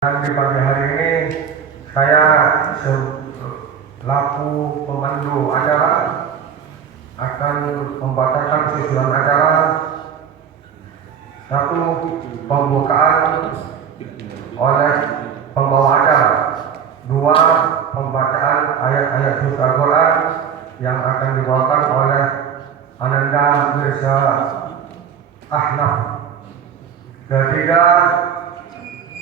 Dan di pagi hari ini saya selaku pemandu acara akan membacakan susunan acara. Satu, pembukaan oleh pembawa acara. Dua, pembacaan ayat-ayat suci Al-Quran yang akan dibawakan oleh Ananda Mirza Ahnaf. Ketiga,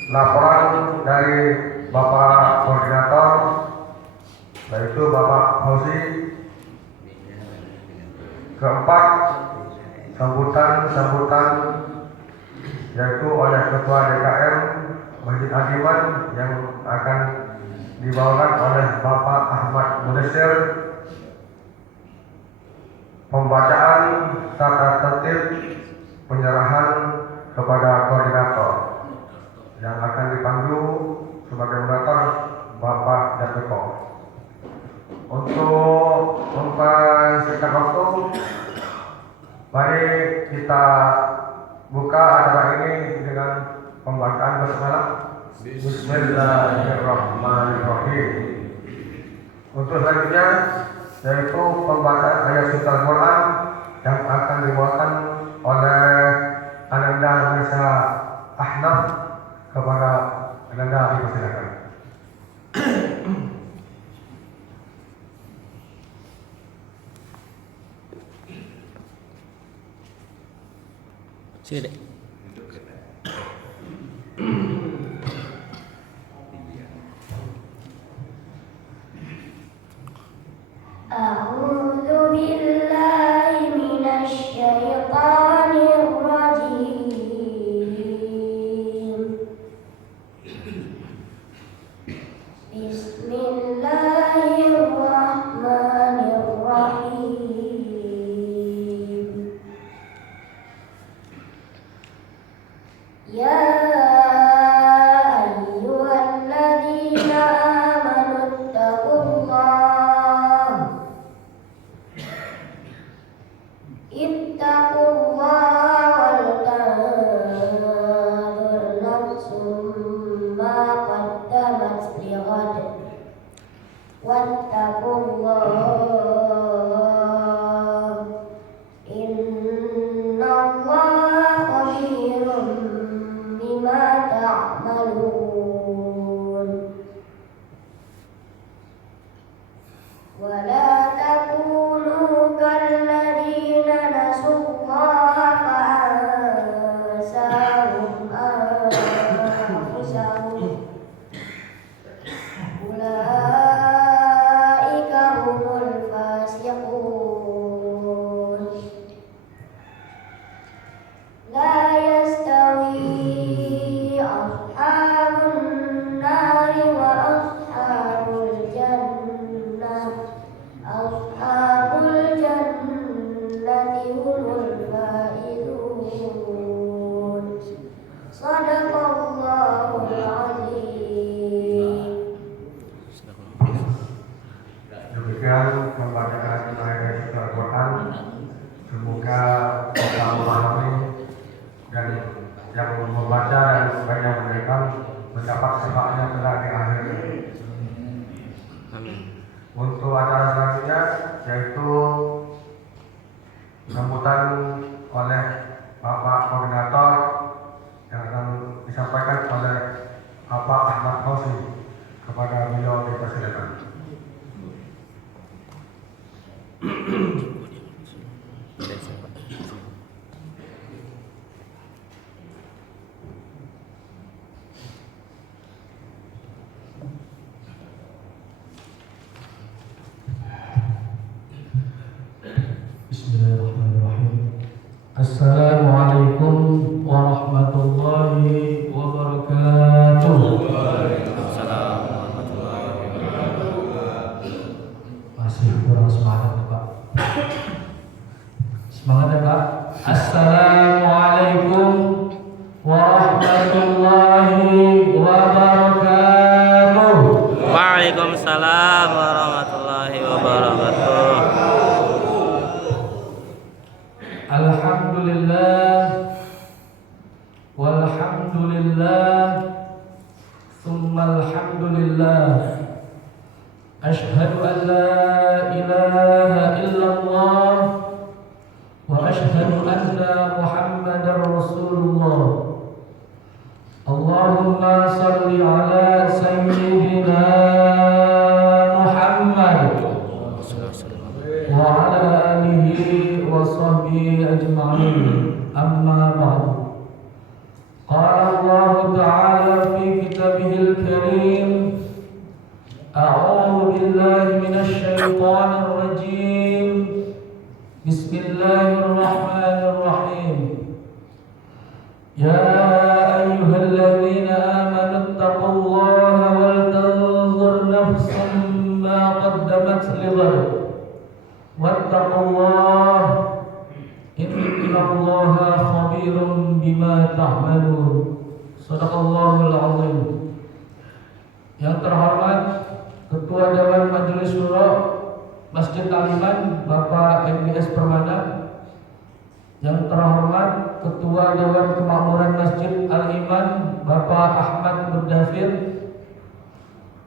laporan dari Bapak Koordinator, yaitu Bapak Hausi. Keempat, sambutan yaitu oleh Ketua DKM Masjid Adiman yang akan dibawakan oleh Bapak Ahmad Mudassir. Pembacaan tata tertib penyerahan kepada koordinator yang akan dipandu sebagai moderator Bapak Jateko. Untuk mempersingkat waktu, mari kita buka acara ini dengan pembacaan basmalah. Bismillahirrahmanirrahim. Untuk selanjutnya yaitu pembacaan ayat suci Al-Quran yang akan dibawakan oleh Ananda Mirza Ahnaf. Kepada Ananda dipersilakan. Sini. A'udzu billahi minasy syaithanir rajim. Bismillahirrahmanirrahim. Ya ayyuhalladzina amanu ittaqullaha wal tanzur nafsum ma qaddamat lighad wattaqullaha innallaha khabirun bima ta'malun. Wala takunu kalladzina nasullaha fa'ansahum anfusahum ulaika humul fasiqun. La yastawi ashabun nari wa ashabul jannah. Ashabul jannati humul faizun. Shadaqallahul azim. Demikian pembacaan ayat suci Al-Quran. Semoga kita memahami dan yang membaca dan banyak mendengarkan mendapat syafaatnya kelak di akhir. Untuk acara selanjutnya yaitu sambutan oleh Bapak Koordinator yang akan disampaikan oleh Bapak Ahmad Hausi. Kepada beliau dipersilakan. Bismillahirrahmanirrahim. Assalamualaikum warahmatullahi wabarakatuh. Masih kurang semangat Pak. الحمد لله أشهد أن لا إله إلا الله وأشهد أن محمدا رسول الله اللهم صل على سيدنا محمد وعلى آله وصحبه أجمعين أما بعد قال الله تعالى في كتابه الكريم أعوذ بالله من الشيطان الرجيم بسم الله الرحمن الرحيم يا أيها الذين آمنوا اتقوا الله ولتنظر نفس ما قدمت لغد واتقوا الله إن الله خبير بما تعملون Sadaqallahul Azim. Yang terhormat Ketua Dewan Majelis Syuro Masjid Al-Iman Bapak MBS Permana, yang terhormat Ketua Dewan Kemakmuran Masjid Al-Iman Bapak Ahmad Mudafir,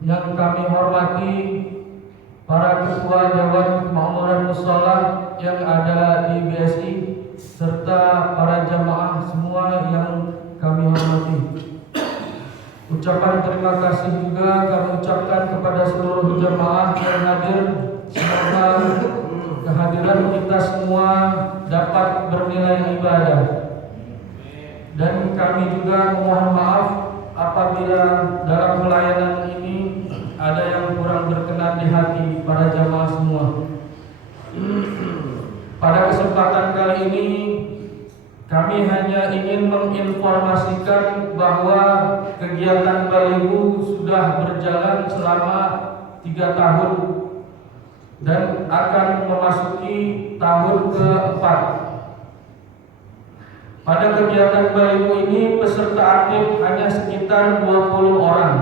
yang kami hormati para Ketua Dewan Kemakmuran Mushola yang ada di BSI serta para jamaah semua yang kami hormati. Ucapan terima kasih juga kami ucapkan kepada seluruh jamaah yang hadir. Semoga kehadiran kita semua dapat bernilai ibadah. Dan kami juga mohon maaf apabila dalam pelayanan ini ada yang kurang berkenan di hati para jamaah semua. Pada kesempatan kali ini kami hanya ingin menginformasikan bahwa kegiatan Balihu sudah berjalan selama 3 tahun dan akan memasuki tahun ke-4. Pada kegiatan Balihu ini peserta aktif hanya sekitar 20 orang,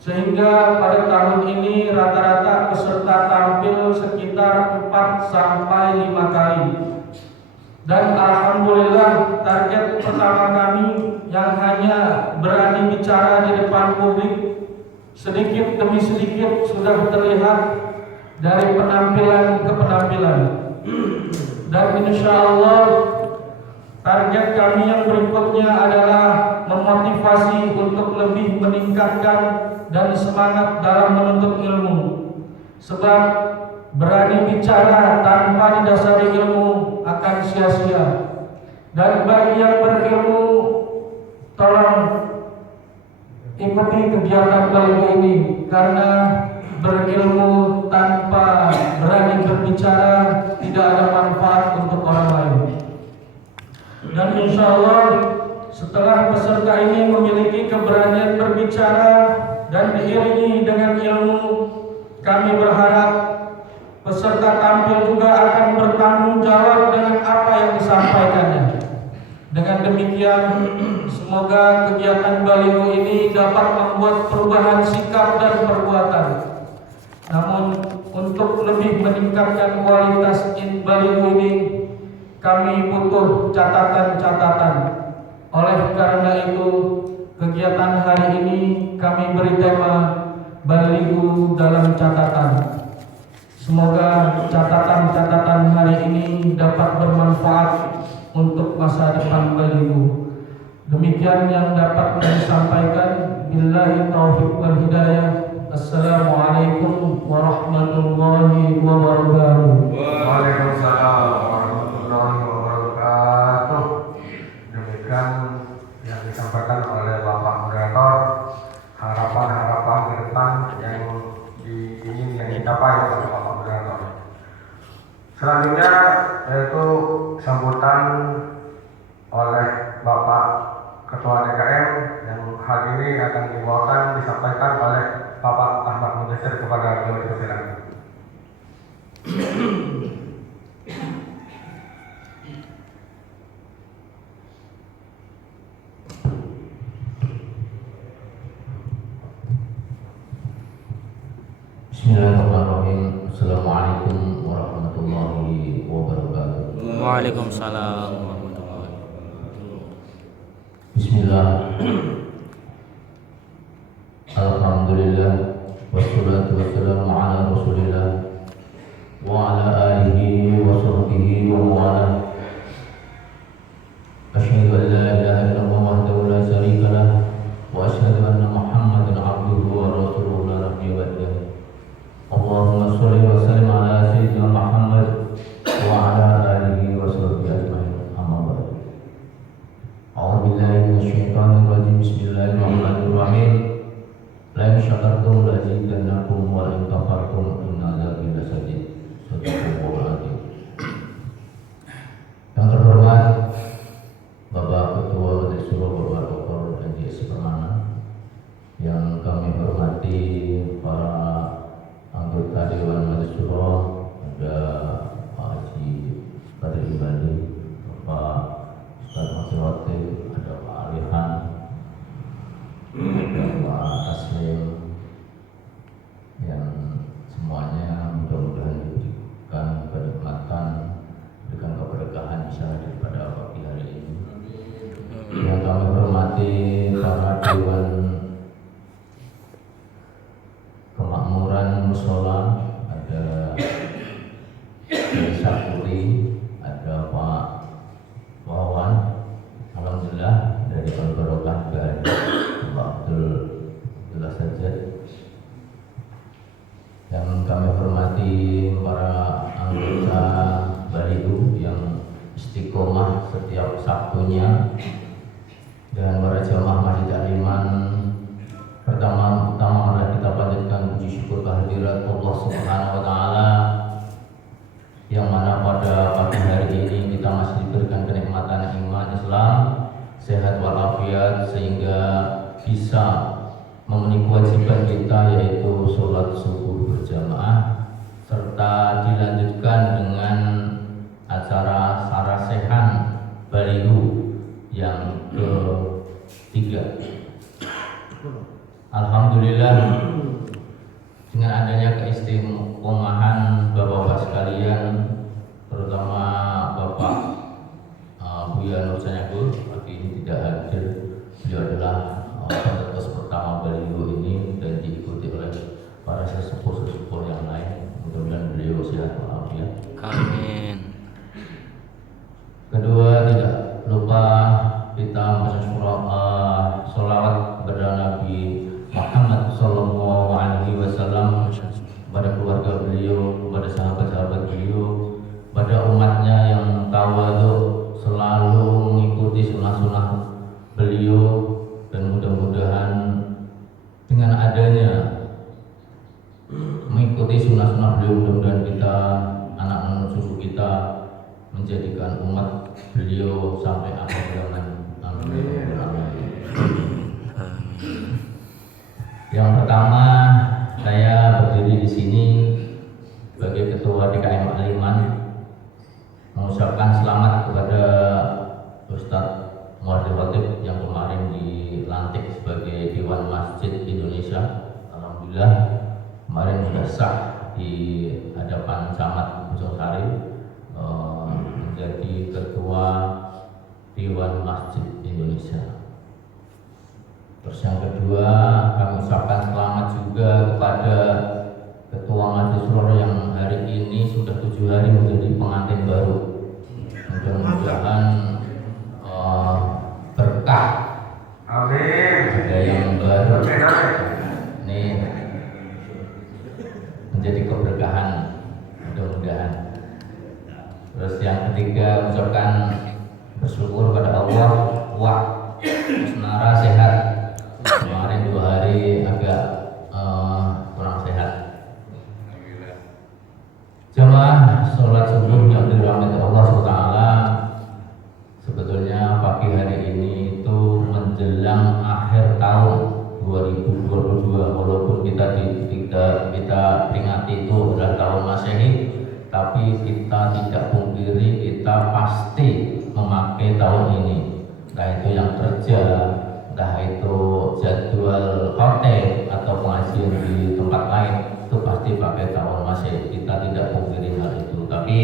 sehingga pada tahun ini rata-rata peserta tampil sekitar 4 sampai 5 kali. Dan alhamdulillah target pertama kami yang hanya berani bicara di depan publik sedikit demi sedikit sudah terlihat dari penampilan ke penampilan. Dan insya Allah target kami yang berikutnya adalah memotivasi untuk lebih meningkatkan dan semangat dalam menuntut ilmu. Sebab berani bicara tanpa didasari ilmu akan sia-sia. Dan bagi yang berilmu, tolong ikuti kegiatan Balihu ini, karena berilmu tanpa berani berbicara tidak ada manfaat untuk orang lain. Dan insya Allah setelah peserta ini memiliki keberanian berbicara dan diiringi dengan ilmu, kami berharap peserta tampil juga akan bertanggung jawab dengan apa yang disampaikannya. Dengan demikian, semoga kegiatan Balihu ini dapat membuat perubahan sikap dan perbuatan. Namun, untuk lebih meningkatkan kualitas Balihu ini, kami butuh catatan-catatan. Oleh karena itu, kegiatan hari ini kami beri tema Balihu dalam catatan. Semoga catatan-catatan hari ini dapat bermanfaat untuk masa depan Balihu. Demikian yang dapat kami sampaikan. Billahi taufiq wal hidayah. Assalamualaikum warahmatullahi wabarakatuh. Waalaikumsalam warahmatullahi wabarakatuh. Demikian yang disampaikan oleh Bapak Moderator, harapan-harapan ke depan yang ingin dicapai oleh Bapak Moderator. Selanjutnya yaitu sambutan oleh Bapak Ketua DKM yang hal ini akan disampaikan oleh Bapak Ahmad Mudasir kepada beliau, dipersilakan. Bismillahirrahmanirrahim. Assalamualaikum warahmatullahi wabarakatuh. Waalaikumsalam warahmatullahi wabarakatuh. Bismillah. Alhamdulillah wassalatu wassalamu ala Rasulillah wa ala alihi wa sahbihi wa mawalah. Asyhadu an la ilaha illallah wahdahu la syarika lah wa asyhadu anna Muhammadan abduhu wa rasuluhu la nabiyya ba'dahu. Allahumma shalli wa sallim ala sayyidina Muhammad wa ala alihi wa sahbihi ajma'in. Amma ba'd. A'udzu billahi minasyaitonir rajim. Bismillahirrahmanirrahim. La in syakartum la azidannakum wa la in kafartum inna azabi lasyadid. Sadaqallahul azim. Yang terhormat Bapak Ketua Majelis Syuro Bapak Dr. Haji Permana, yang kami hormati para anggota Dewan Majelis Syuro, ada Pak Haji Badri Bali, Bapak Ustaz Masih, ada Pak Alihan, ada Pak Taslim, yang semuanya mudah-mudahan diberikan kenikmatan, diberikan keberkahan bisa hadir pada pagi hari ini. Yang kami hormati para Dewan Kemakmuran Musola, ada Dari Sakuri, ada Pak Wawan, alhamdulillah dari Barokah dan Pak Abdullah Sajjad. Yang kami hormati para anggota Balihu yang istiqomah setiap Sabtunya, dan para jamaah Masjid Al-Iman. Pertama mari kita panjatkan puji syukur kehadirat Allah Subhanahu wa taala, yang mana pada pagi hari ini kita masih diberikan kenikmatan iman Islam, sehat walafiat, sehingga bisa memenuhi kewajiban kita, yaitu sholat subuh berjamaah, serta dilanjutkan dengan acara sarasehan Balihu yang ketiga. Alhamdulillah, dengan adanya keistiqomahan Bapak-bapak sekalian, terutama Bapak Buya Nur Sanyagur, pagi ini tidak hadir. Beliau adalah penerus pertama Balihu ini dan diikuti oleh para sesepuh-sesepuh yang lain. Mudah-mudahan beliau sehat walafiat. Amin. Kedua, tidak lupa kita sholawat kepada Nabi Muhammad Sallallahu Alaihi Wasallam, pada keluarga beliau, pada sahabat-sahabat beliau, pada umatnya yang tawadhu, selalu mengikuti sunnah-sunnah beliau, dan mudah-mudahan dengan adanya mengikuti sunnah-sunnah beliau, mudah-mudahan kita, anak cucu kita, menjadikan umat beliau sampai akhir zaman. Amin. Yang pertama, saya berdiri di sini sebagai Ketua DKM Al-Iman, mengucapkan selamat kepada Ustadz Muhammad Khatib yang kemarin dilantik sebagai Dewan Masjid Indonesia. Alhamdulillah, kemarin sudah sah di hadapan Camat Bojong-Sari menjadi Ketua Dewan Masjid Indonesia. Terus yang kedua, kami ucapkan selamat juga kepada Ketua Majelis Syuro yang hari ini sudah 7 hari menjadi pengantin baru. Mudah-mudahan berkah. Amin. Ada yang baru. Ini menjadi keberkahan, mudah-mudahan. Terus yang ketiga, ucapkan bersyukur pada Allah, senara sehat. Kemarin 2 hari agak kurang sehat. Jemaah sholat subuh yang dirahmati Allah SWT, sebetulnya pagi hari ini itu menjelang akhir tahun 2022, walaupun kita peringati itu adalah tahun Masehi, tapi kita tidak pungkiri kita pasti memakai tahun ini, entah itu yang kerja, entah itu jadwal hotel atau pengajian di tempat lain, itu pasti pakai tahun Masehi. Kita tidak pungkiri hal itu, tapi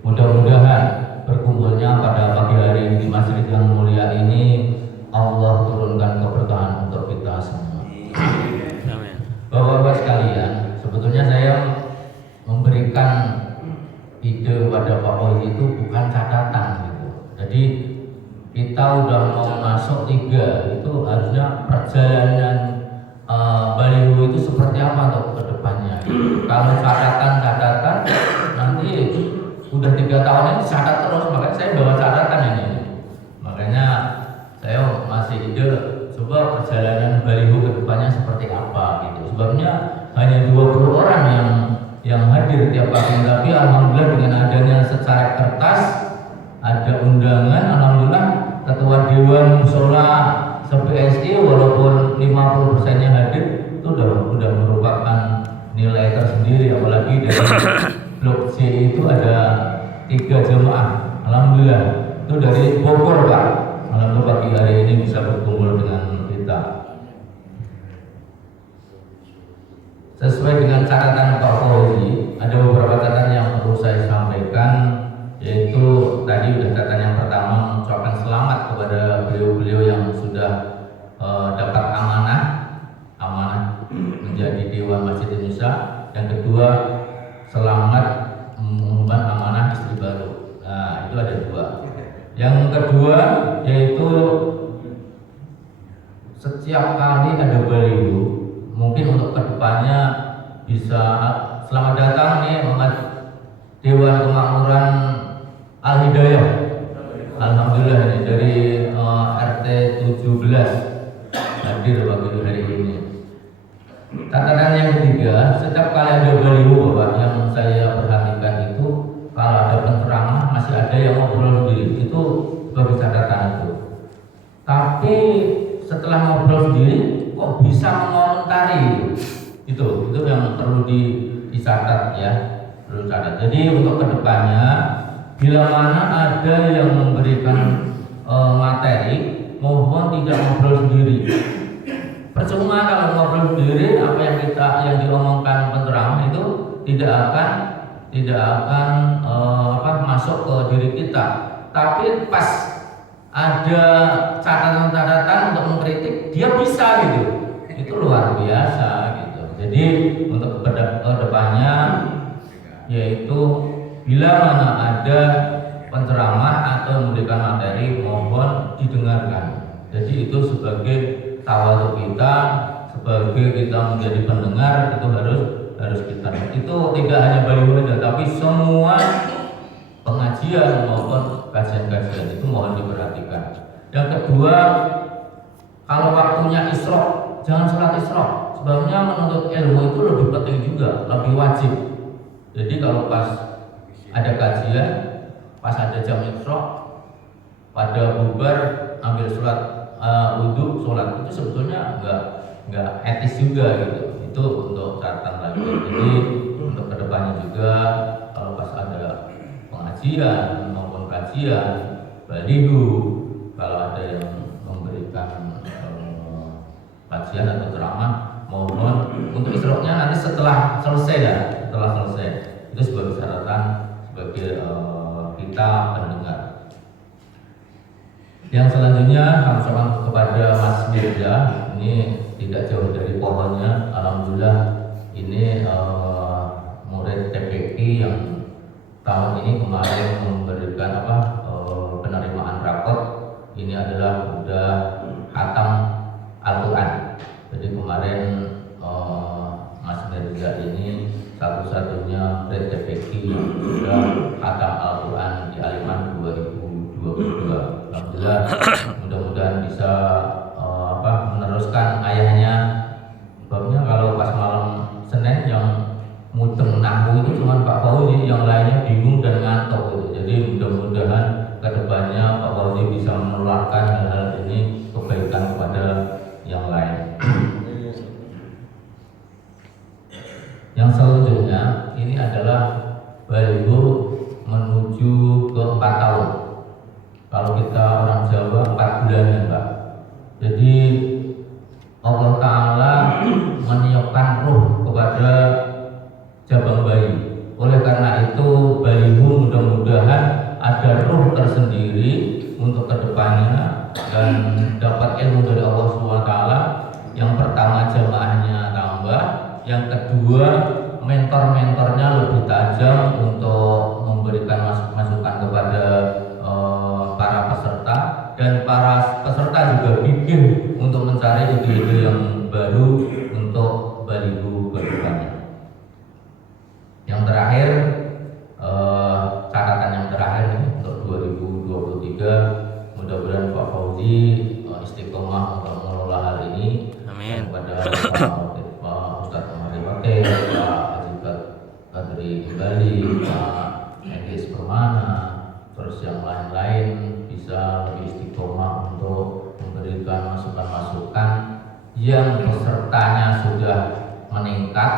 mudah-mudahan berkumpulnya pada pagi hari ini di masjid yang mulia ini, Allah turunkan keberkahan untuk kita semua. Amin. Pak Polisi itu bukan catatan gitu. Jadi kita udah mau masuk 3, itu harusnya perjalanan baliho itu seperti apa untuk kedepannya. Kalau catatan nanti udah 3 tahun ini catat terus, makanya saya bawa catatan ini. Makanya saya masih ide coba perjalanan baliho kedepannya seperti apa gitu. Sebabnya hanya 20 orang yang hadir tiap pagi, tapi alhamdulillah dengan adanya secara kertas ada undangan, alhamdulillah ketua dewan musola se-PSI walaupun 50%-nya hadir itu udah merupakan nilai tersendiri, apalagi dari blok C itu ada 3 jemaah, alhamdulillah itu dari Bogor Pak, alhamdulillah pagi hari ini bisa berkumpul dengan kita. Sesuai dengan catatan Pak Fauzi, ada beberapa catatan yang perlu saya sampaikan, yaitu tadi udah catatan yang pertama mengucapkan selamat kepada beliau-beliau yang sudah dapat amanah menjadi Dewan Masjid Indonesia. Yang kedua, selamat mengemban amanah istri baru. Nah, itu ada 2. Yang kedua yaitu setiap kali ada baliho, mungkin untuk kedepannya bisa selamat datang nih Muhammad Dewan Kemakmuran Al Hidayah. Alhamdulillah ini dari RT 17 hadir pagi hari ini. Catatan yang ketiga, setiap kali ada baliho Bapak, yang saya perhatikan itu kalau ada penceramah masih ada yang ngobrol sendiri, itu bagi catatan itu. Tapi setelah ngobrol sendiri kok bisa mengomentari itu yang perlu dicatat ya, perlu catat. Jadi untuk kedepannya bila mana ada yang memberikan materi, mohon tidak ngobrol sendiri. Percuma kalau ngobrol sendiri, apa yang diomongkan penceramah itu tidak akan masuk ke diri kita. Tapi pas ada catatan-catatan untuk mengkritik, dia bisa gitu. Itu luar biasa gitu. Jadi untuk kedepannya yaitu bila mana ada penceramah atau memberikan materi, mohon didengarkan. Jadi itu sebagai tawadhu kita, sebagai kita menjadi pendengar, itu harus kita. Itu tidak hanya baliho saja, tapi semua pengajian maupun kajian-kajian itu mohon diperhatikan. Yang kedua, kalau waktunya isyraq, jangan sholat isyraq. Sebabnya menuntut ilmu itu lebih penting juga, lebih wajib. Jadi kalau pas ada kajian, pas ada jam isyraq, pada bubar ambil wudhu sholat, itu sebetulnya nggak etis juga gitu. Itu untuk catatan lagi. Jadi untuk kedepannya juga kalau pas ada pengajian maupun kajian baliho, kalau ada yang memberikan kajian atau ceramah, mohon untuk isyraqnya nanti setelah selesai itu sebagai catatan sebagai kita pendengar. Yang selanjutnya kami ucapkan kepada Mas Mirza, ini tidak jauh dari pohonnya, alhamdulillah ini murid TPQ yang tahun ini kemarin memberikan penerimaan rapot. Ini adalah sudah khatam Al-Quran. Jadi kemarin Mas Mirza ini satu-satunya murid TPQ yang sudah khatam Al-Quran di Aliman 2022. Alhamdulillah, mudah-mudahan bisa meneruskan ayahnya. Sebabnya kalau pas malam Senin yang mudeng nahwu itu cuma Pak Fauzi, yang lainnya bingung dan ngantuk gitu. Jadi mudah-mudahan kedepannya Pak Fauzi bisa menularkan hal-hal ini kebaikan kepada yang lain. Yang selanjutnya ini adalah baliho menuju ke 4 tahun. Kalau kita orang Jawa 4 bulan Pak. Jadi Allah Ta'ala meniupkan ruh kepada jabang bayi. Oleh karena itu baliho mudah-mudahan ada ruh tersendiri untuk kedepannya dan dapat ilmu dari Allah SWT. Yang pertama jamaahnya tambah, yang kedua mentor-mentornya lebih tajam untuk memberikan masukan kepada para peserta, dan para peserta juga gigih untuk mencari ide-ide yang baru untuk baliho ke depannya. Yang terakhir, catatan yang terakhir untuk 2023, mudah-mudahan Pak Fauzi istiqomah untuk mengelola hal ini. Amin. Kepada Pak Ustadz Mari Hotel, Pak Haji Kadri Bali, Pak Edis Permana, terus yang lain-lain bisa lebih istiqomah untuk memberikan masukan-masukan yang pesertanya sudah meningkat,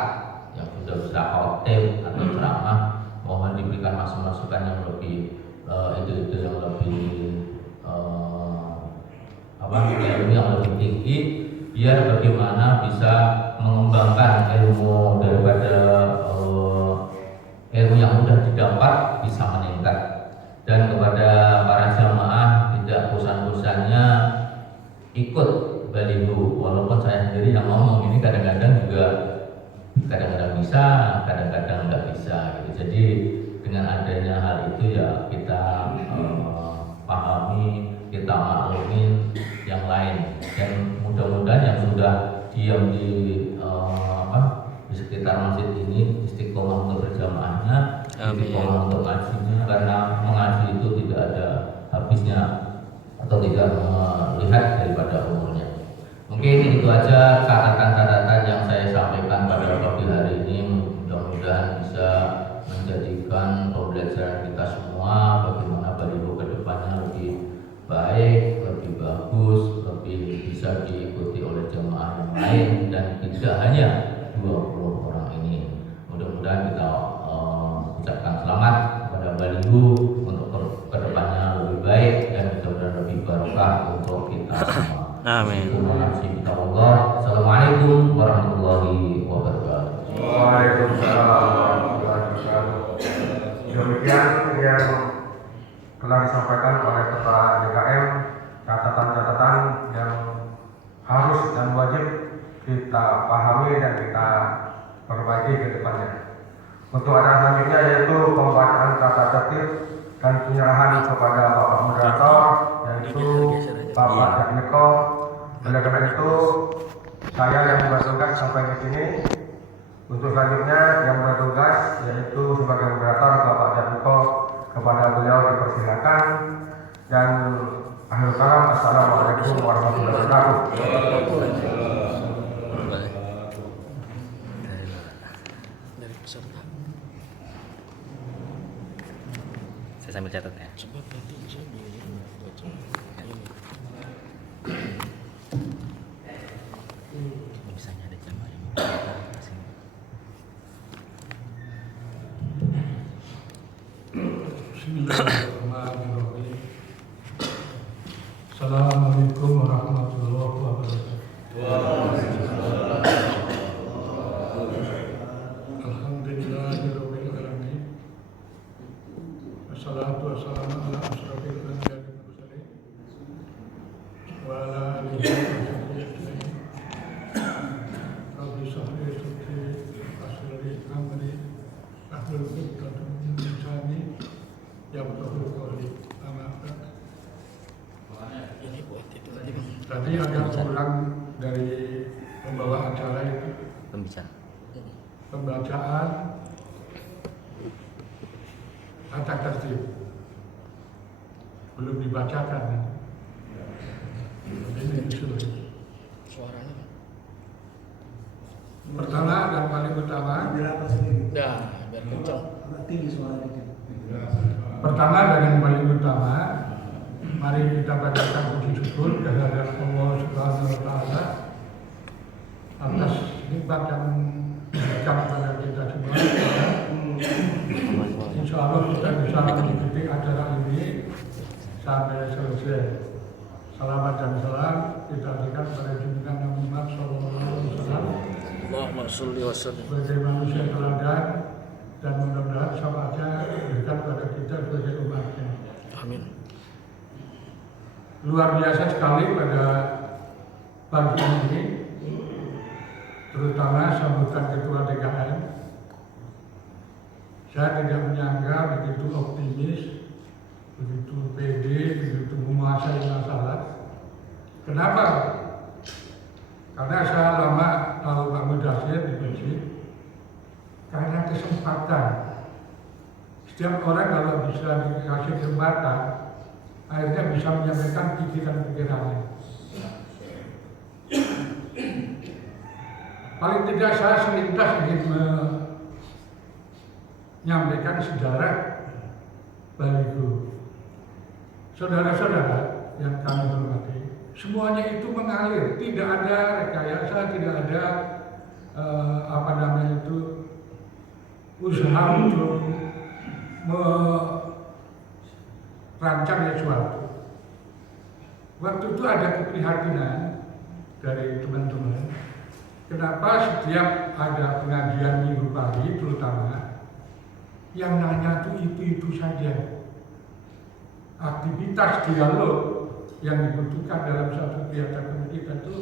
yang sudah bisa khotib atau ceramah, mohon diberikan masukan yang lebih ide-ide yang lebih ilmu yang lebih tinggi, biar bagaimana bisa mengembangkan ilmu daripada ilmu yang sudah didapat bisa meningkat. Dan kepada para jamaah tidak bosan-bosannya ikut baliho, walaupun saya sendiri yang ngomong ini kadang-kadang juga bisa, kadang-kadang nggak bisa gitu. Jadi dengan adanya hal itu ya kita pahami, kita maklumin yang lain, dan mudah-mudahan yang sudah diam di sekitar masjid ini istiqomah untuk berjamaahnya, istiqomah untuk ngajinya, karena mengaji itu tidak ada habisnya atau tidak melihat daripada umurnya. Mungkin itu aja catatan-catatan yang saya sampaikan pada pagi hari ini. Mudah-mudahan bisa menjadikan pembelajaran kita semua bagaimana baliho ke depannya lebih baik, lebih bagus, lebih bisa diikuti oleh jemaah yang lain, dan tidak hanya 20 orang ini. Mudah-mudahan kita ucapkan selamat kepada baliho untuk ke depannya lebih baik dan mudah-mudahan lebih barokah untuk kita semua. Amin. Terima kasih kepada Allah. Assalamualaikum warahmatullahi wabarakatuh. Waalaikumsalam warahmatullahi wabarakatuh. Demikian yang telah disampaikan oleh Kepala DKM, catatan-catatan yang harus dan wajib kita pahami dan kita perbaiki ke depannya. Untuk ada selanjutnya yaitu pembacaan tata tertib dan penyerahan kepada Bapak Moderator, yaitu Bapak Tekniko. Oleh karena itu saya yang bertugas sampai di sini. Untuk selanjutnya yang bertugas yaitu sebagai moderator Bapak Tekniko, kepada beliau dipersilakan. Dan akhir kalam, assalamualaikum warahmatullahi wabarakatuh. Saya sambil catat ya. Misalnya ada jamaah yang Bismillahirrahmanirrahim. Assalamualaikum warahmatullahi wabarakatuh. Alhamdulillahirabbil alamin. Wassalatu wassalamu ala asyrofil anbiya'i wal mursalin wa ala alihi wa sahbihi ajma'in. Rabbi shrah li sadri wa yassir li amri wahlul 'uqdatam min lisani yafqahu qawli. Tadi agak kurang dari pembawa acara itu, pembacaan tata tertib belum dibacakan. Ini usul. Pertama dan paling utama, pertama dan yang paling utama, mari kita bacakan puji syukur kehadirat Allah Subhanahu wa Ta'ala atas nikmat yang diberikan kepada kita semua. Insya Allah kita bisa mengikuti acara ini sampai selesai. Selamat dan salam kita berikan pada junjungan Nabi Muhammad SAW sebagai manusia teladan, dan mudah-mudahan syafaatnya diberikan pada kita sebagai umatnya. Amin. Luar biasa sekali pada pagi ini, terutama sambutan Ketua DKM Saya tidak menyangka begitu optimis, begitu pede, begitu menguasai masalah. Kenapa? Karena saya lama tahu Pak Mudasir di masjid. Karena kesempatan. Setiap orang kalau bisa dikasih kesempatan, akhirnya bisa menyampaikan pikiran-pikirannya. Paling tidak saya selintas ingin menyampaikan sejarah Baligo. Saudara-saudara yang kami hormati, semuanya itu mengalir, tidak ada rekayasa, tidak ada usaha untuk merancang sesuatu. Waktu itu ada keprihatinan dari teman-teman. Kenapa setiap ada pengajian minggu pagi terutama yang nanya itu saja. Aktivitas dialog yang dibutuhkan dalam satu kegiatan kita itu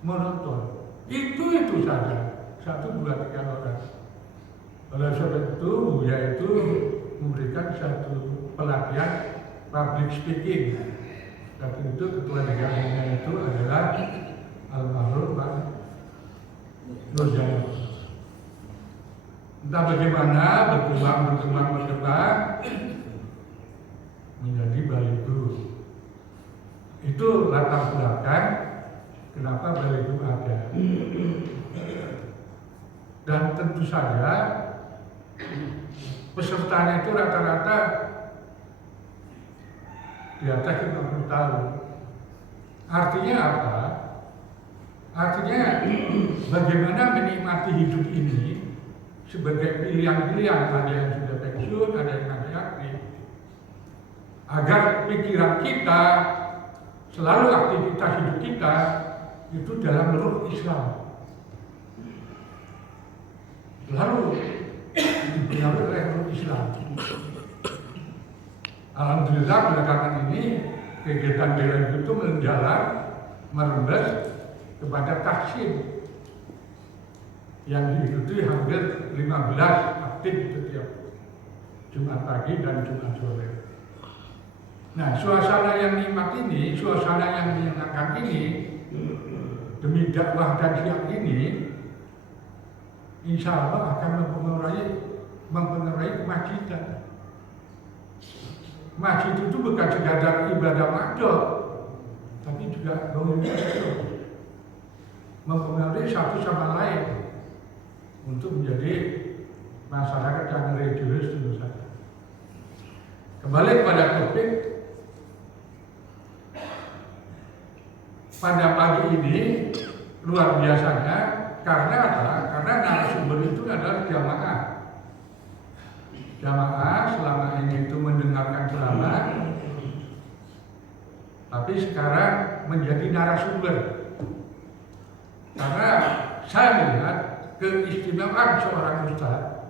monoton. Itu saja. 1, 2, 3 orang. Oleh sebab itu, yaitu memberikan satu pelatihan public speaking. Waktu itu ketua DKM itu adalah almarhum Pak Nurjana. Entah bagaimana berkembang menjadi Baligo. Itu latar belakang kenapa Baligo ada. Dan tentu saja pesertanya itu rata-rata di atas 50 tahun. Artinya apa? Artinya bagaimana menikmati hidup ini sebagai pilihan-pilihan, ada yang sudah pensiun, ada yang masih aktif, agar pikiran kita selalu aktivitas hidup kita itu dalam ruh Islam, selalu dipengaruhi oleh ruh Islam. Alhamdulillah belakangan ini kegiatan Baligo itu menjalar merembes kepada tahsin yang diikuti hampir 15 aktif setiap Jumat pagi dan Jumat sore. Nah, suasana yang nikmat ini, suasana yang menyenangkan ini, demi dakwah dan siang ini, insya Allah akan mempengaruhi kemajidan. Masjid itu bukan sekadar ibadah makhluk, tapi juga mempengaruhi satu sama lain untuk menjadi masyarakat yang religius tentu saja. Kembali kepada topik, pada pagi ini luar biasanya karena apa? Karena narasumber itu adalah jamaah. Jamaah selama ini itu mendengarkan ceramah, tapi sekarang menjadi narasumber. Karena saya melihat keistimewaan seorang ustaz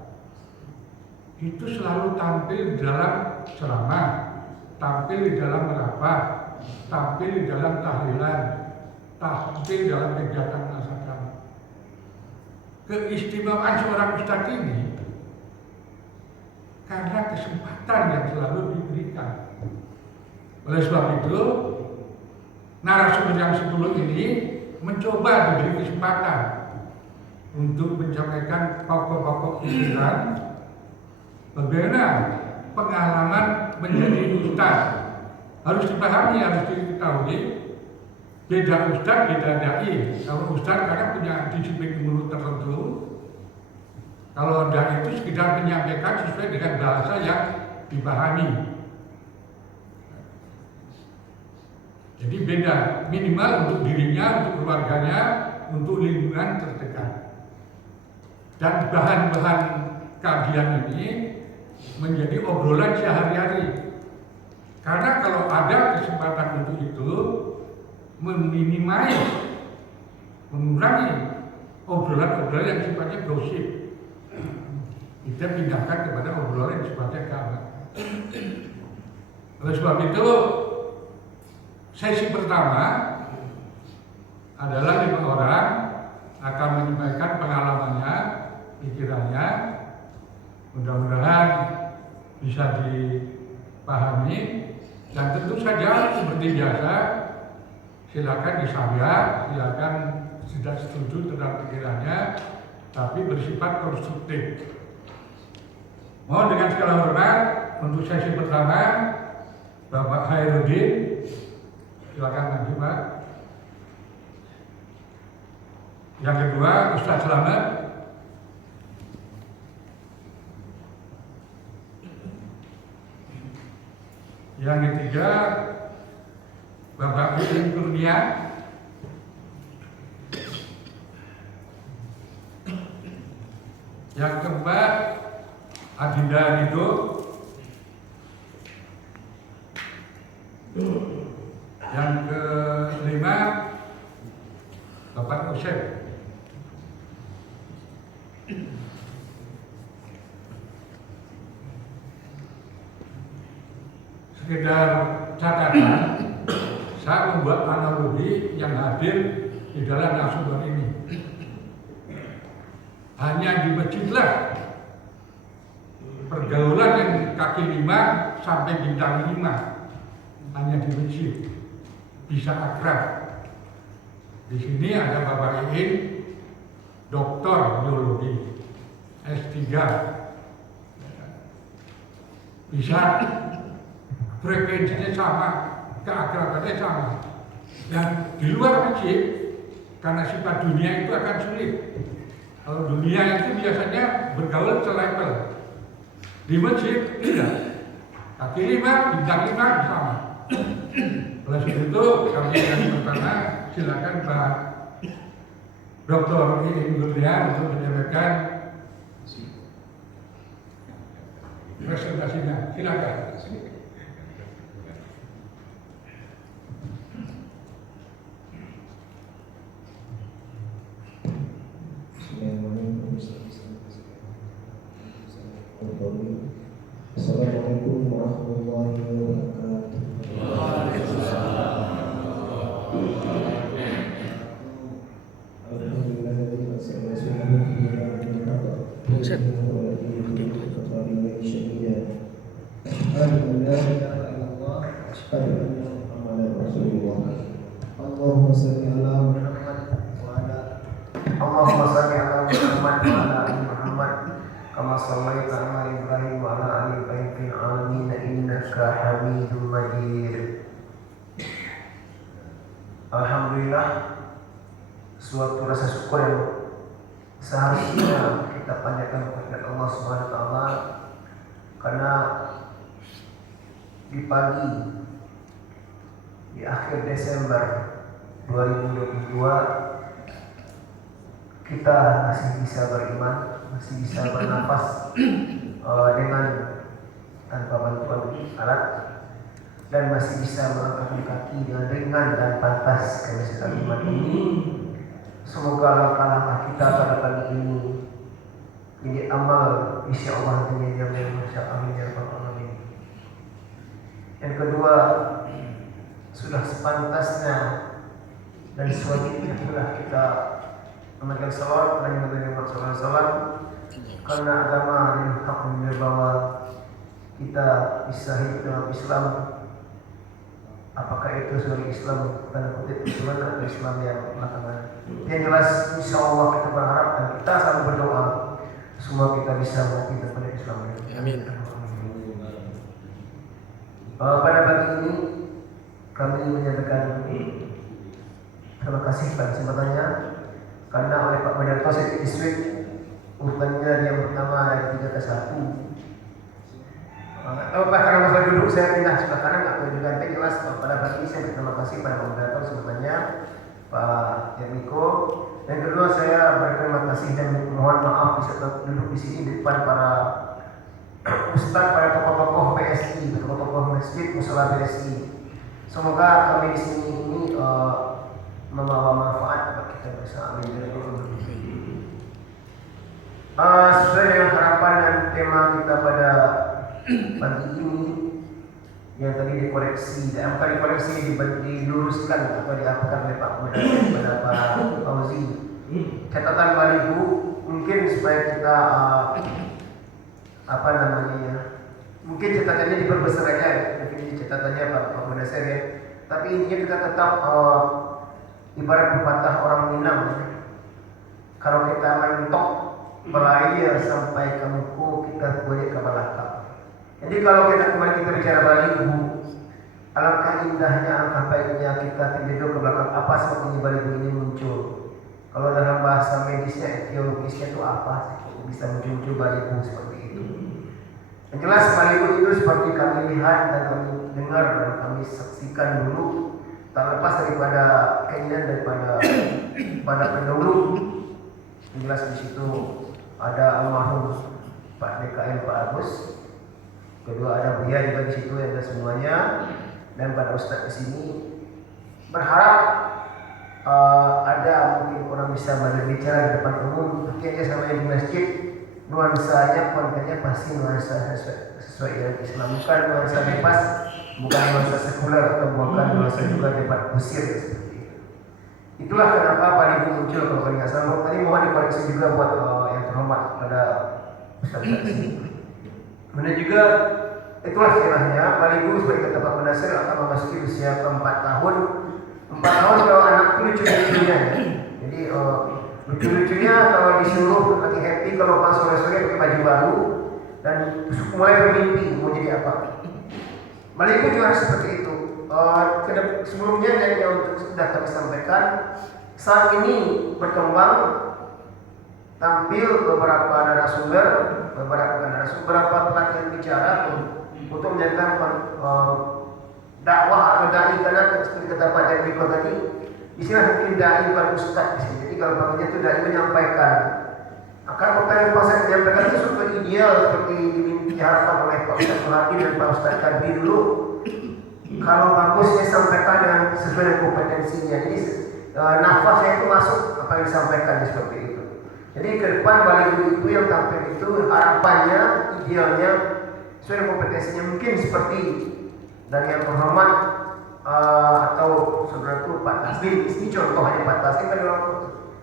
itu selalu tampil di dalam ceramah, tampil di dalam merapah, tampil di dalam tahlilan, tampil dalam kegiatan masyarakat. Keistimewaan seorang ustaz ini karena kesempatan yang selalu diberikan. Oleh sebab itu, narasumber yang sebelum ini mencoba diberi kesempatan untuk menyampaikan pokok-pokok pikiran bagaimana pengalaman menjadi ustaz. Harus dipahami, harus diketahui, beda ustaz, beda dai. Kalau ustaz kadang punya disiplin ilmu tertentu, kalau dai itu sekedar menyampaikan sesuai dengan bahasa yang dipahami. Jadi beda, minimal untuk dirinya, untuk keluarganya, untuk lingkungan terdekat. Dan bahan-bahan kajian ini menjadi obrolan sehari-hari. Karena kalau ada kesempatan untuk itu, mengurangi obrolan-obrolan yang sifatnya gosip. Kita pindahkan kepada obrolan yang sifatnya keagamaan. Oleh sebab itu, sesi pertama adalah 5 orang akan menyampaikan pengalamannya, pikirannya, ini. Dan tentu saja seperti biasa, silakan disahkan, silakan tidak setuju tentang pikirannya, tapi bersifat konstruktif. Mohon dengan segala hormat untuk sesi pertama, Bapak Hairudin, silakan maju Pak. Yang kedua, Ustaz Slamet. Yang ketiga, Bapak Udin Kurnia. Yang keempat, Adinda Rido. Yang kelima, Bapak Usep. Sekedar catatan, saya membuat analogi yang hadir di dalam nasabah ini. Hanya di masjidlah pergaulan yang kaki 5 sampai bintang 5, hanya di masjid bisa akrab. Di sini ada Bapak Iin, Doktor Biologi, S3, bisa frekuensinya sama, keakrabannya sama. Dan di luar masjid, karena sifat dunia itu akan sulit. Kalau dunia itu biasanya bergaul selevel. Di masjid tidak. Kaki 5, bintang 5 sama. Oleh sebab itu, kami yang pertama silakan Pak Dr. Iin Kurnia untuk menyampaikan presentasinya. Silakan. Assalamualaikum warahmatullahi wabarakatuh. Allahumma salli ala Muhammad wa ala Allahumma salli ala Muhammad wa ala ali Muhammad kama shallaita ala Ibrahim wa ala ali Ibrahim fil alamin innaka Hamidum Majid. Alhamdulillah, suatu rasa syukur yang seharusnya kita panjatkan kepada Allah Subhanahu wa taala, karena di pagi di akhir Desember 2022 kita masih bisa beriman, masih bisa bernafas dengan tanpa bantuan alat, dan masih bisa melangkahkan kaki dengan ringan dan pantas karena sedang iman ini. Semoga langkah-langkah kita pada pagi ini jadi amal insya Allah yang masya Allah ya Rabbal Alamin. Yang kedua, sudah sepantasnya dan sewajibnya pula kita memegang salawat dan menerima salam, karena agama dan hak bahwa kita bisa hidup dalam Islam. Apakah itu sebagai Islam tanda kutip Islam atau Islam yang belakangan? Yang jelas insya Allah kita berharap dan kita selalu berdoa semua kita bisa mati kepada Islam. Amin. Pada pagi ini kami menyatakan terima kasih pada kesempatannya, karena oleh Pak Mendato Siti Iswik urutannya yang pertama dari 3 ke 1. Pak, karena masalah duduk saya pindah sebelah kanan atau diganti, jelas pada pagi ini saya berterima kasih pada Pak Mendato kesempatannya, Pak Yamiko. Yang kedua, saya berterima kasih dan mohon maaf bisa duduk di sini di depan para ustaz, para tokoh-tokoh PSI, tokoh-tokoh masjid musala PSI. Semoga kami di sini ini membawa manfaat buat kita bersama. Sesuai dengan harapan dan tema kita pada pagi ini yang tadi dikoreksi, dan bukan dikoreksi, diluruskan atau diapakan oleh Pak Mendato kepada Pak Fauzi. Catatan balihu mungkin supaya kita mungkin catatannya diperbesar aja, definisi catatannya Pak Mudasir ya. Tapi intinya kita tetap ibarat pepatah orang Minang, kalau kita mentok berlayar sampai ke Muku, kita boleh ke Malaka. Jadi kalau kita bicara Balihu, alangkah indahnya, alangkah baiknya kita tinjau ke belakang apa sebabnya Balihu ini muncul. Kalau dalam bahasa medisnya, etiologisnya itu apa sih bisa muncul Balihu seperti itu. Yang jelas Balihu itu seperti kami lihat dan kami dengar dan kami saksikan dulu, tak lepas daripada keinginan daripada pendahulu. Yang jelas di situ ada almarhum Pak DKM Pak Agus, kedua ada Buya juga di situ, ada semuanya, dan pada Ustadz di sini berharap ada mungkin orang bisa berbicara di depan umum, tapi aja sama di masjid nuansanya kontennya pasti nuansa sesuai dengan Islam, bukan nuansa bebas, bukan nuansa sekuler atau bukan nuansa juga debat kusir seperti itu. Itulah kenapa Balihu muncul kalau nggak salah. Tadi mohon dikoreksi juga buat yang terhormat pada Ustaz ini. Kemudian juga itulah istilahnya Balihu seperti kata Pak Mudasir akan memasuki usia ke 4 tahun. 4 tahun kalau anak itu lucu-lucunya. Jadi lucu-lucunya kalau disuruh lagi happy kalau pas sore-sore pakai baju baru dan mulai bermimpi mau jadi apa. Balihu juga seperti itu. Sebelumnya dan yang sudah kami sampaikan, saat ini berkembang tampil beberapa narasumber, beberapa pelatihan bicara untuk menjadikan dakwah atau dai, karena seperti kata Pak Jadiko tadi, istilah mungkin dai bukan ustaz di sini. Jadi kalau panggilnya itu dai menyampaikan. Akan pertanyaan proses menyampaikan itu seperti ideal seperti diharapkan oleh Pak Ustaz Suhadi dan Pak Ustaz Kadri dulu. Kalau bagus saya sampaikan dengan sesuai dengan kompetensinya. Jadi nafasnya itu masuk apa yang disampaikan seperti itu. Jadi ke depan Balihu itu yang tampil itu harapannya, idealnya sesuai dengan kompetensinya, mungkin seperti dari yang terhormat atau saudaraku Pak Taslim. Ini contoh hanya Pak Taslim kan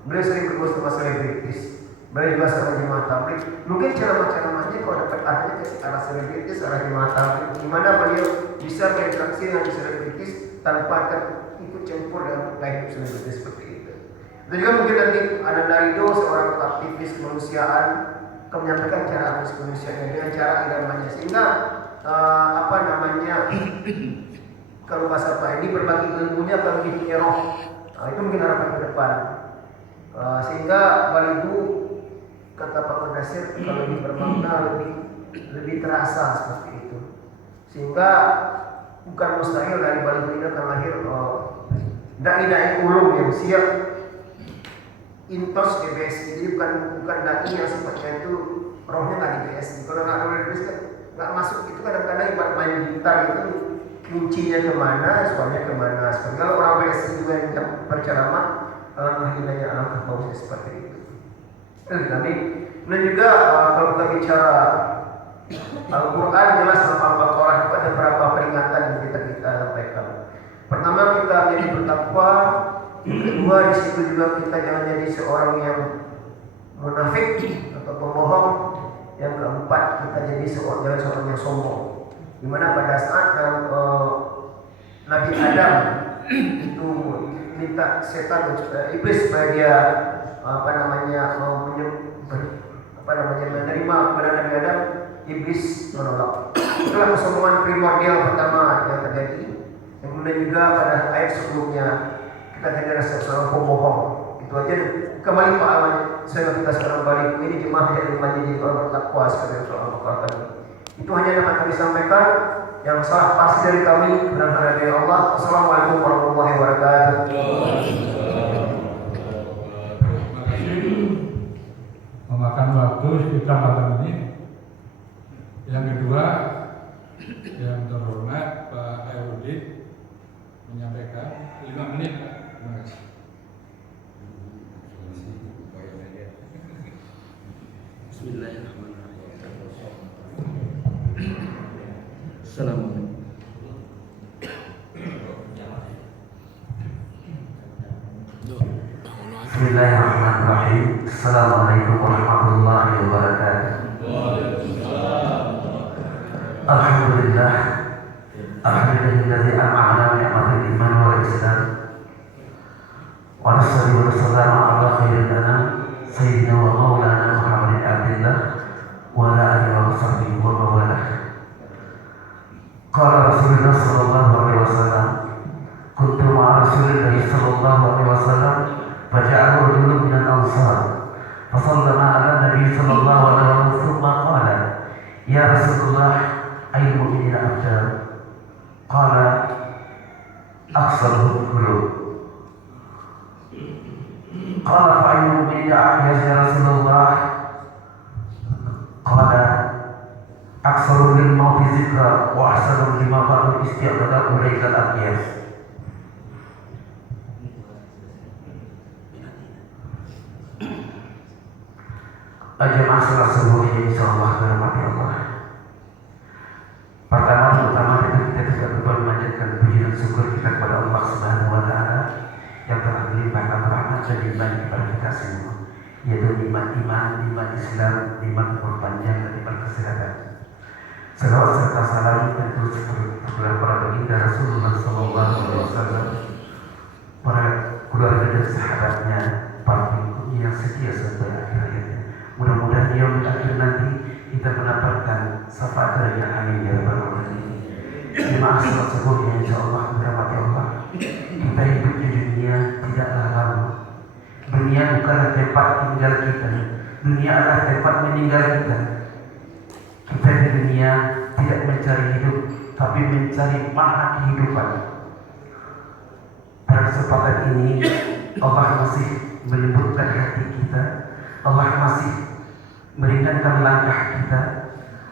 beliau sering bergabung sama selebritis. Beliau juga sama jemaah tabligh. Mungkin ceramah-ceramahnya kalau dapat artinya ke arah selebritis, arah jemaah tabligh, gimana beliau bisa berinteraksi dengan selebritis tanpa ikut campur dengan gaya hidup selebritis seperti itu. Dan juga mungkin nanti ada Narido, seorang aktivis kemanusiaan, akan menyampaikan cara aktivis kemanusiaan dengan cara iramanya, sehingga kalau bahasa Pak ini berbagi ilmunya kalau hidupnya roh. Itu mungkin harapan ke depan. Sehingga Balihu kata Pak Mudasir kalau lebih bermakna, lebih terasa seperti itu. Sehingga bukan mustahil dari Balihu ini akan lahir dai-dai ulum yang siap intos DBS. Jadi bukan dai yang sifatnya itu rohnya nggak di BSI. Kalau nggak roh DBS kan nggak masuk. Itu kadang-kadang ibarat main gitar itu kuncinya kemana, suaranya kemana. Seperti kalau orang BSI juga yang berceramah, alangkah indahnya, alangkah bagusnya seperti itu. Dan juga kalau kita bicara Al-Quran, jelas dalam Al-Baqarah itu ada beberapa peringatan yang kita sampaikan. Pertama, kita menjadi bertakwa. Kedua, di situ juga kita jangan jadi seorang yang munafik atau pembohong. Yang keempat, kita jadi seorang yang sombong. Dimana pada saat Nabi Adam itu minta setan, iblis supaya dia menerima kepada Nabi Adam, iblis menolak. Itulah kesombongan primordial pertama yang terjadi. Yang kemudian juga pada ayat sebelumnya kita tidak ada seorang pembohong. Itu aja. Kembali Pak Aman, saya kita sekarang balik ini jemaah yang menjadi orang bertakwa seperti soal Al-Quran tadi. Itu hanya dapat kami sampaikan. Yang salah pasti dari kami, benar-benar dari Allah. Assalamualaikum warahmatullahi wabarakatuh. Memakan waktu sekitar malam ini. Yang kedua, yang terhormat Pak Audit menyampaikan 5 menit. Terima kasih. Bismillahirrahmanirrahim. Assalamualaikum. Bismillahirrahmanirrahim. Assalamualaikum warahmatullahi wabarakatuh. Alhamdulillah Alhamdulillahilladzi an'ama 'ala ni'matil iman wal islam wa nasalli wa nasallamu ala khairin anam sayyidina wa maulana Muhammadin abdillah wa ala alihi wa sahbihi wa mawalah. Qala Rasulullah sallallahu alaihi wasallam kuntu ma'a Rasulillah sallallahu alaihi wasallam faja'ahu rajulun minal ansar fasallama ala nabi sallallahu alaihi wasallam thumma qala ya Rasulullah ayyul mu'minina afdal qala aqsaluhum qulub qala fa ayyul mu'minina afdal ya Rasulullah qala aqsaluhum lil mauti zikra wa ahsanuhum lima ba'du isti'dada ulaikal aqyas. Jemaah salat subuh yang insyaallah dirahmati Allah. Pertama kita juga berdoa memanjatkan puji dan syukur kita kepada Allah Subhanahu wa taala yang telah melimpahkan rahmat dan nikmat kepada kita semua, yaitu nikmat iman, nikmat Islam, nikmat umur panjang dan nikmat kesehatan. Selawat serta salam tentu kepada para baginda Rasulullah sallallahu alaihi wasallam, para keluarga dan sahabatnya, para pengikutnya yang setia sampai akhir hayatnya. Mudah-mudahan dia akhir nanti kita mendapatkan syafaat darinya, amin ya rabbal alamin. Jemaah salat subuh yang insyaallah dirahmati Allah. Kita hidup di dunia tidaklah lama. Dunia bukanlah tempat tinggal kita. Dunia adalah tempat meninggal kita. Kita di dunia tidak mencari hidup, tapi mencari makna kehidupan. Pada kesempatan ini Allah masih melembutkan hati kita. Allah masih meringankan langkah kita.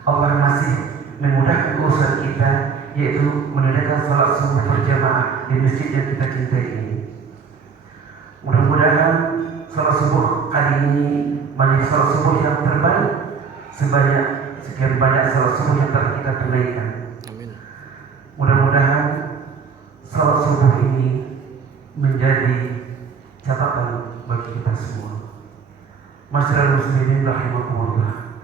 Allah masih memudahkan urusan kita, yaitu menunaikan salat subuh berjamaah di masjid yang kita cintai ini. Mudah-mudahan salat subuh kali ini menjadi salat subuh yang terbaik sebanyak sekian banyak salat subuh yang telah kita tunaikan. Mudah-mudahan salat subuh ini menjadi catatan bagi kita semua. Masyarakat muslimin rahimakumullah,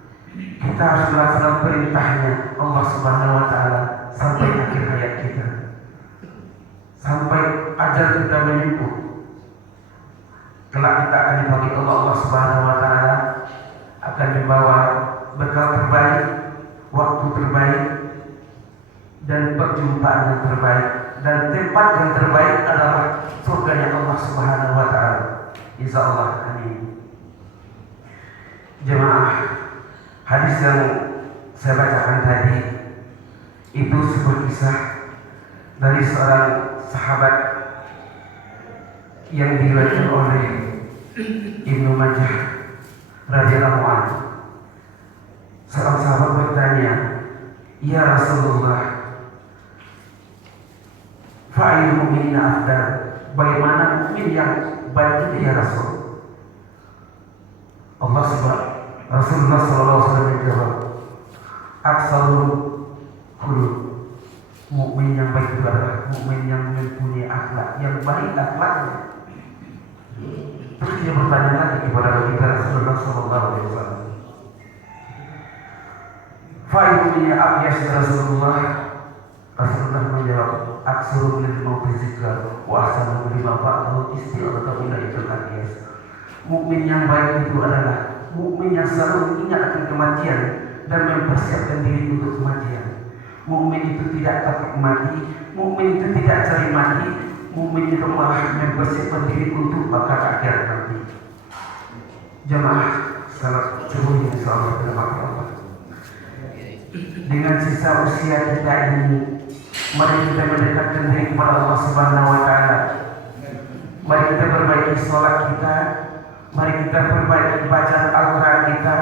kita harus melaksanakan perintahnya Allah Subhanahu wa taala sampai akhir hayat kita, sampai ajal kita menyebut. Kelak kita akan dipanggil Allah Subhanahu wa taala, akan dibawa bekal terbaik, waktu terbaik, dan perjumpaan yang terbaik, dan tempat yang terbaik adalah surganya Allah Subhanahu wa taala. Insyaallah, amin. Jemaah, hadis yang saya bacakan tadi itu sebuah kisah dari seorang sahabat yang diriwayatkan oleh Ibnu Majah radhiyallahu anhu. Seorang sahabat bertanya, "Ya Rasulullah, fa'il mu'minina afdal?" Bagaimana mukmin yang baik itu ya Rasul? Rasulullah SAW menjawab, "Aksarul khuluq." Mukmin yang baik itu adalah mukmin yang mempunyai akhlak yang baik akhlaknya. Terus dia bertanya lagi kepada baginda Rasulullah SAW, "Fa'il mu'minina aqyas ya Rasulullah?" Rasulullah menjawab, "Aksarul lil mauti zikra wa ahsanu lima ba'dahu isti'adatu ilaikal aqyas." Mukmin yang baik itu adalah mukmin yang selalu ingat akan kematian dan mempersiapkan diri untuk kematian. Mukmin itu tidak takut mati, mukmin itu tidak cari mati, mukmin itu malah mempersiapkan diri untuk bakal akhirat nanti. Jemaah salat subuh yang insyaallah dirahmati Allah. Dengan sisa usia kita ini, mari kita mendekatkan diri kepada Allah Subhanahu wa taala. Mari kita perbaiki salat kita. Mari kita perbaiki bacaan Al-Quran kita.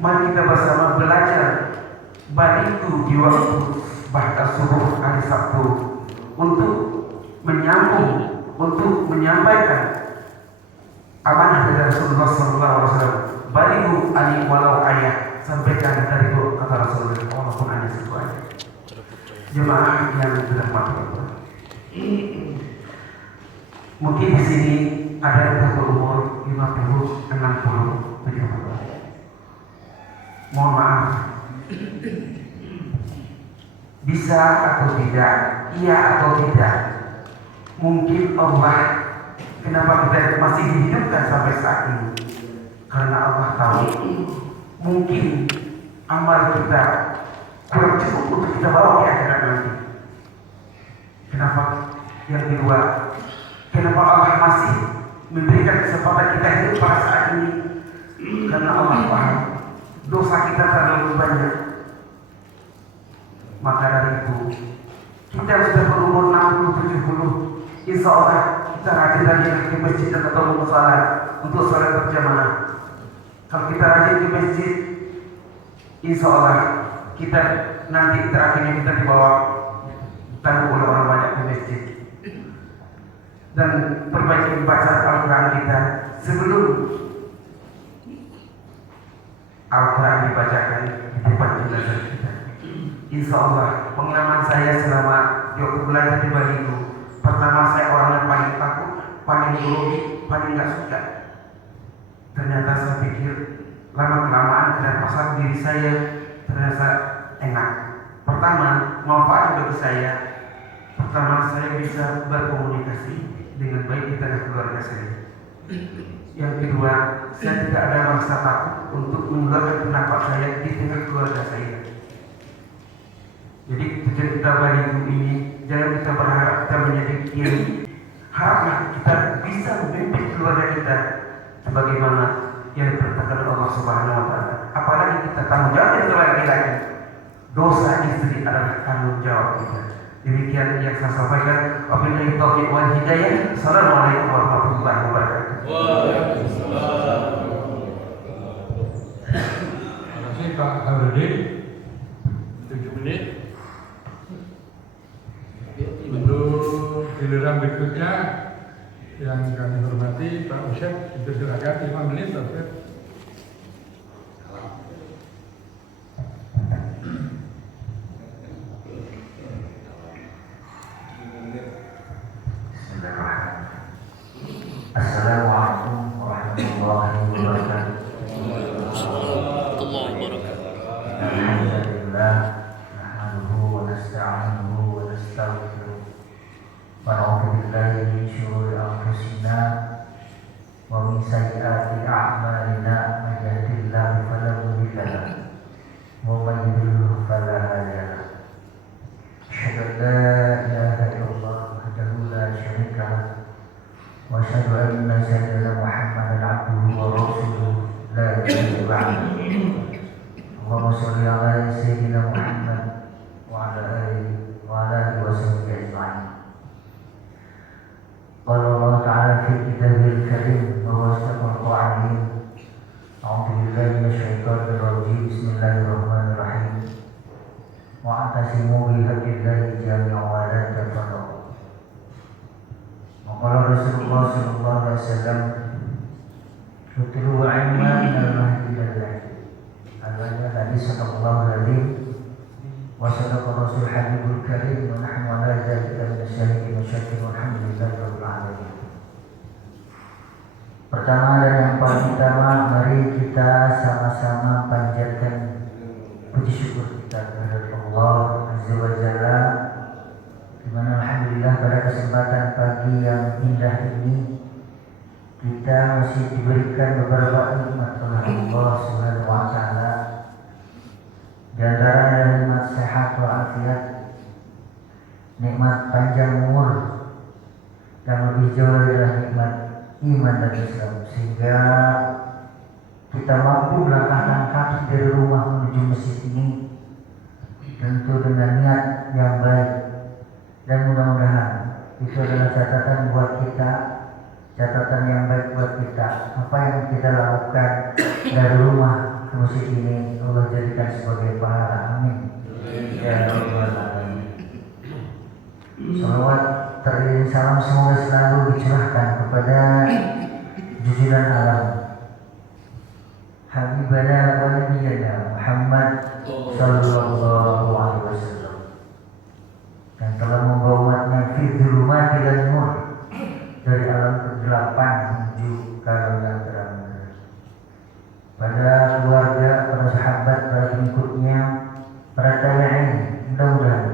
Mari kita bersama belajar bariku di waktu bahkan subuh hari Sabtu untuk menyambung, untuk menyampaikan amanah dari Rasulullah SAW. Bariku ani walau ayat, sampaikan dari kata Rasulullah walaupun hanya satu ayat. Jemaah yang dirahmati Allah, mungkin di sini ada yang berumur 50, 60, 70. Mohon maaf, bisa atau tidak, iya atau tidak. Mungkin Allah, kenapa kita masih dihidupkan sampai saat ini? Karena Allah tahu mungkin amal kita kurang cukup untuk kita bawa ke akhirat nanti. Kenapa? Yang kedua, kenapa Allah masih memberikan kesempatan kita hidup pada saat ini? Karena Allah paham dosa kita terlalu banyak. Maka dari itu, kita sudah berumur 60-70, insya Allah kita rajin-rajin ke masjid atau musala untuk salat berjamaah. Kalau kita rajin ke masjid, insya Allah kita nanti terakhirnya kita dibawa tangguh oleh orang banyak ke masjid. Dan perbaiki bacaan Al-Quran kita sebelum Al-Quran dibacakan di depan jenazah kita. Insya Allah pengalaman saya selama di waktu belajar di Bali itu, pertama saya orang yang paling takut, paling grogi, paling gak suka. Ternyata saya pikir lama-kelamaan dan pasar diri saya ternyata enak. Pertama, manfaat bagi saya. Pertama, saya bisa berkomunikasi dengan baik di tengah keluarga saya. Yang kedua, saya tidak ada rasa takut untuk mengeluarkan pendapat saya di tengah keluarga saya. Jadi tujuan kita Bali ini, jangan kita berharap kita menjadi kiai. Haraplah kita bisa memimpin keluarga kita sebagaimana yang diperintahkan Allah Subhanahu wa Ta'ala. Apalagi kita tanggung jawab yang laki-laki. Dosa istri adalah tanggung jawab kita. Demikian yang saya sampaikan. Wabillahi taufiq wal hidayah. Assalamualaikum warahmatullahi wabarakatuh. Waalaikumsalam. Terima kasih Pak Harudin. 7 menit. Untuk giliran berikutnya yang kami hormati Pak Ustaz, dipersilakan 5 menit Pak Ustaz. Assalamualaikum warahmatullahi wabarakatuh. Alhamdulillah, nahmaduhu wa nasta'inuhu wa nastaghfiruh. Wa na'udzu billahi min syururi anfusina wa min sayyiati a'malina. Man yahdihillahu fala mudilla lahu wa man yudlil fala hadiya lahu. Asyhadu an la ilaha illallah wahdahu la syarika lahu وأشهد أن سيدنا محمدا عبده ورسوله لا نبي بعده. اللهم صل على سيدنا محمد وعلى آله وصحبه أجمعين. قال الله تعالى في كتابه الكريم وهو أصدق القائلين: أعوذ بالله من الشيطان الرجيم. بسم الله الرحمن الرحيم. واعتصموا بحبل الله جميعا ولا تفرقوا. Qala Rasulullah sallallahu alaihi wasallam, "Utlu ilma min al-mahdi ila-al-lahdi." Al-wajah hadis sallallahu alaihi wa sadaqa Rasul Habibul Karim wa nahnu ala dzalika min asyahidin wa syakirin walhamdulillahi rabbil alamin. Pertama dan yang paling utama, mari kita sama-sama panjatkan puji syukur kita kepada Allah Azza wa Jalla, di mana alhamdulillah pada kesempatan pagi yang indah ini kita masih diberikan beberapa nikmat oleh Allah Subhanahu wa Ta'ala. Di antara nikmat sehat walafiat, nikmat panjang umur, yang lebih jauh adalah nikmat iman dan Islam, sehingga kita mampu melangkahkan kaki dari rumah menuju masjid ini tentu dengan niat yang baik. Dan mudah-mudahan itu adalah catatan buat kita, catatan yang baik buat kita. Apa yang kita lakukan dari rumah ke masjid ini, Allah jadikan sebagai pahala. Amin. Ya Rabbal Alamin. Salawat teriring salam semoga selalu dicurahkan kepada junjungan alam Habibana wa Nabiyana Muhammad sallallahu alaihi wasallam, yang telah membawa umatnya fi dzulumatil nur, dari alam kegelapan menuju ke alam yang terang. Pada keluarga, para sahabat, para pengikutnya, para tabi'in, mudah-mudahan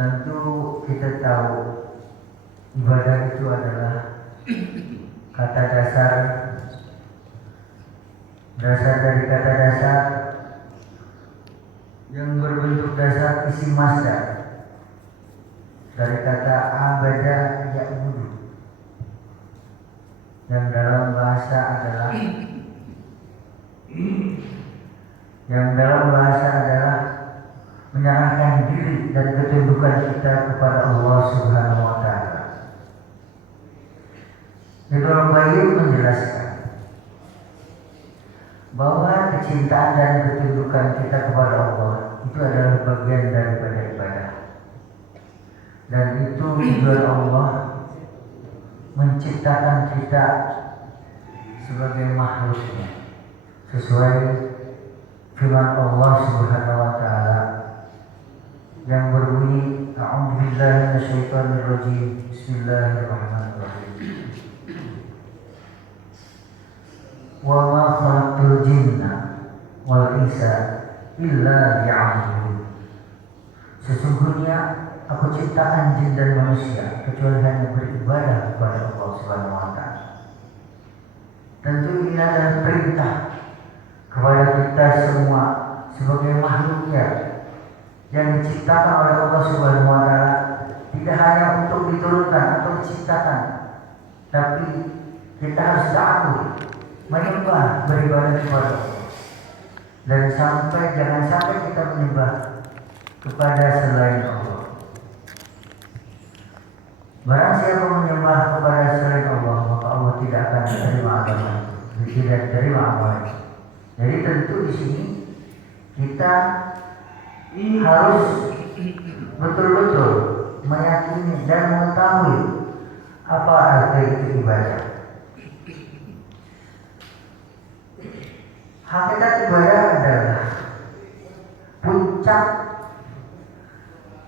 tentu kita tahu ibadah itu adalah kata dasar dari kata dasar yang berbentuk dasar isim masdar dari kata abada ya'budu yang dalam bahasa adalah menyerahkan diri dan ketundukan kita kepada Allah Subhanahu wa taala. Ibnu Qayyim menjelaskan bahwa kecintaan dan ketundukan kita kepada Allah itu adalah bagian daripada ibadah. Dan itu tujuan Allah menciptakan kita sebagai makhluknya sesuai firman Allah Subhanahu wa taala yang berbunyi a'udzubillahi minasyaitonirrajim bismillahirrahmanirrahim wa ma khalaqtul jinna wal insa illa liya'budun. Sesungguhnya aku ciptakan jin dan manusia kecuali hanya beribadah kepada Allah Subhanahu wa taala. Tentu ini adalah perintah kepada kita semua sebagai makhluknya yang diciptakan oleh Allah Subhanahu wa taala, tidak hanya untuk diturunkan atau diciptakan, tapi kita harus ta'abbud, menyembah, beribadah kepada Allah. Dan jangan sampai kita menyembah kepada selain Allah. Barang siapa menyembah kepada selain Allah, maka Allah tidak akan menerima agama, tidak menerima amalnya. Jadi tentu di sini kita harus betul-betul meyakini dan mengetahui apa arti itu ibadah. Hakikat ibadah adalah puncak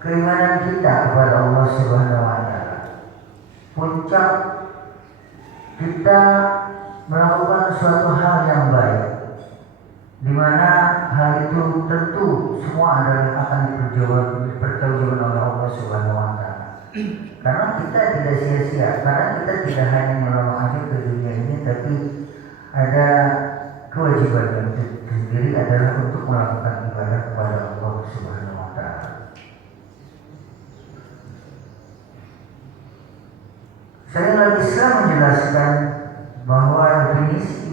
keimanan kita kepada Allah Subhanahu wa taala. Puncak kita melakukan suatu hal yang baik, di mana hal itu tentu semua adalah akan dipertanggungjawabkan oleh Allah Subhanahu wa taala. Karena kita tidak sia-sia, karena kita tidak hanya menolong aja ke dunia ini, tapi ada kewajiban yang sendiri adalah untuk melakukan ibadah kepada Allah Subhanahu wa taala. Syariat Islam menjelaskan bahwa definisi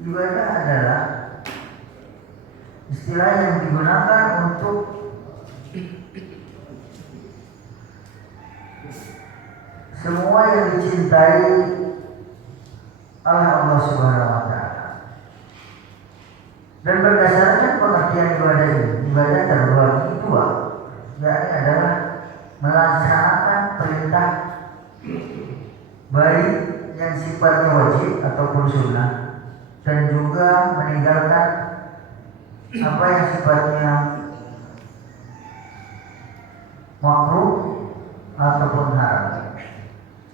ibadah adalah istilah yang digunakan untuk semua yang dicintai oleh Allah Subhanahu wa taala. Dan berdasarkan pengertian ibadah ini, ibadah terbagi dua, yakni adalah melaksanakan perintah baik yang sifatnya wajib ataupun sunnah, dan juga meninggalkan apa yang sifatnya makruh ataupun haram.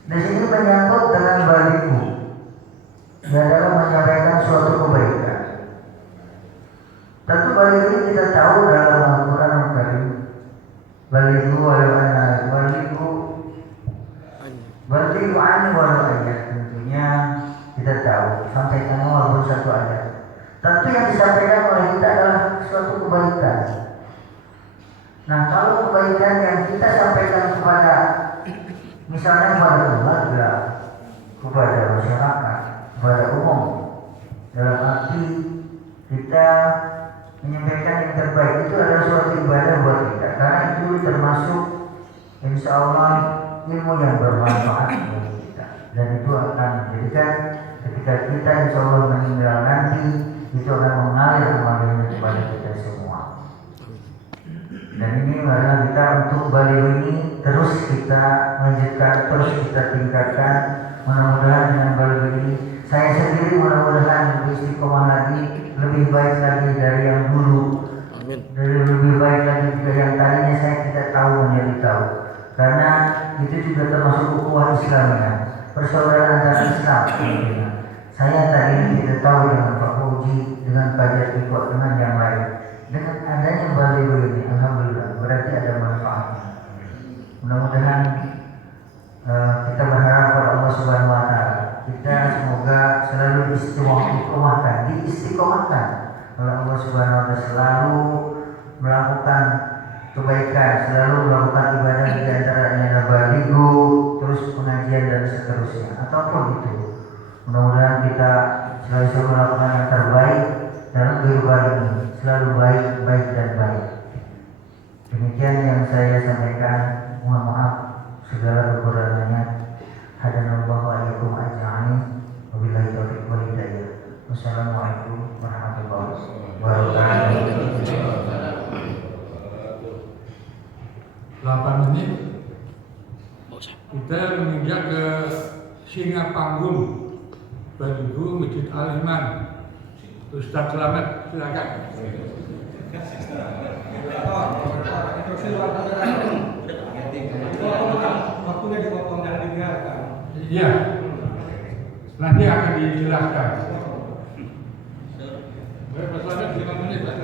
Di sini menyangkut dengan balighu, dia adalah menyampaikan suatu kebaikan. Tentu balighu ini kita tahu dalam Al-Quran Al-Karim, balighu walau anna balighu anni walau ayat. Tentunya kita tahu sampaikan walaupun satu ayat. Tentu yang disampaikan oleh kita adalah suatu kebaikan. Nah, kalau kebaikan yang kita sampaikan kepada misalnya kepada keluarga, kepada masyarakat, kepada umum, dalam arti kita menyampaikan yang terbaik, itu adalah suatu ibadah buat kita. Karena itu termasuk insya Allah ilmu yang bermanfaat bagi kita, dan itu akan menjadikan ketika kita insya Allah meninggal nanti, itu akan mengalir amalnya kepada kita semua. Dan ini adalah kita untuk balighu ini terus kita lanjutkan, terus kita tingkatkan. Mudah-mudahan dengan balighu ini saya sendiri mudah-mudahan lebih istiqomah lagi, lebih baik lagi dari yang dulu. Amin. Dari lebih baik lagi dari yang tadinya saya tidak tahu menjadi tahu. Karena itu juga termasuk ukhuwah Islamnya, persaudaraan antara Islam. Saya tadi tidak tahu dengan Pak Uji, dengan Pak Jatiko, dengan yang lain. Dengan adanya oleh Allah Subhanahu wa Ta'ala, selalu melakukan kebaikan, selalu melakukan ibadah, di antaranya nabaligu, terus pengajian dan seterusnya, ataupun itu. Mudah-mudahan kita selalu bisa melakukan yang terbaik dalam kehidupan ini, selalu baik, baik dan baik. Demikian yang saya sampaikan. Mohon maaf segala kekurangannya. Hadanallahu wa iyyakum ajma'in. Wabillahi taufiq wal hidayah. Wassalamualaikum warahmatullahi wabarakatuh. 8 menit kita menginjak ke Singapanggung Balihu Masjid Al-Iman. Ustaz Selamat, silakan. Waktunya dipotong dan dibiarkan. Iya, nanti akan dijelaskan. Pak Selamat 5 menit lah.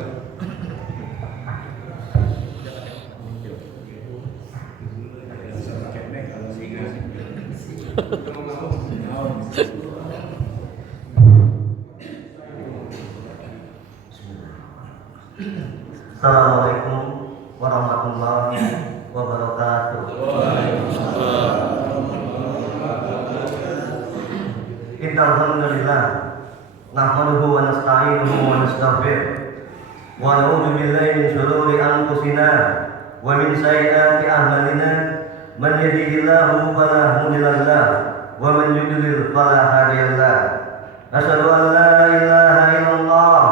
Assalamualaikum warahmatullahi wabarakatuh. Innal hamdalillah nahmaduhu wa nasta'inuhu wa nastaghfiruh wa na'udzu billahi min shururi anfusina wa min sayyiati a'malina. Man yahdihillahu fala mudilla lahu wa man yudlil fala hadiya lahu. Asyhadu an la ilaha illallah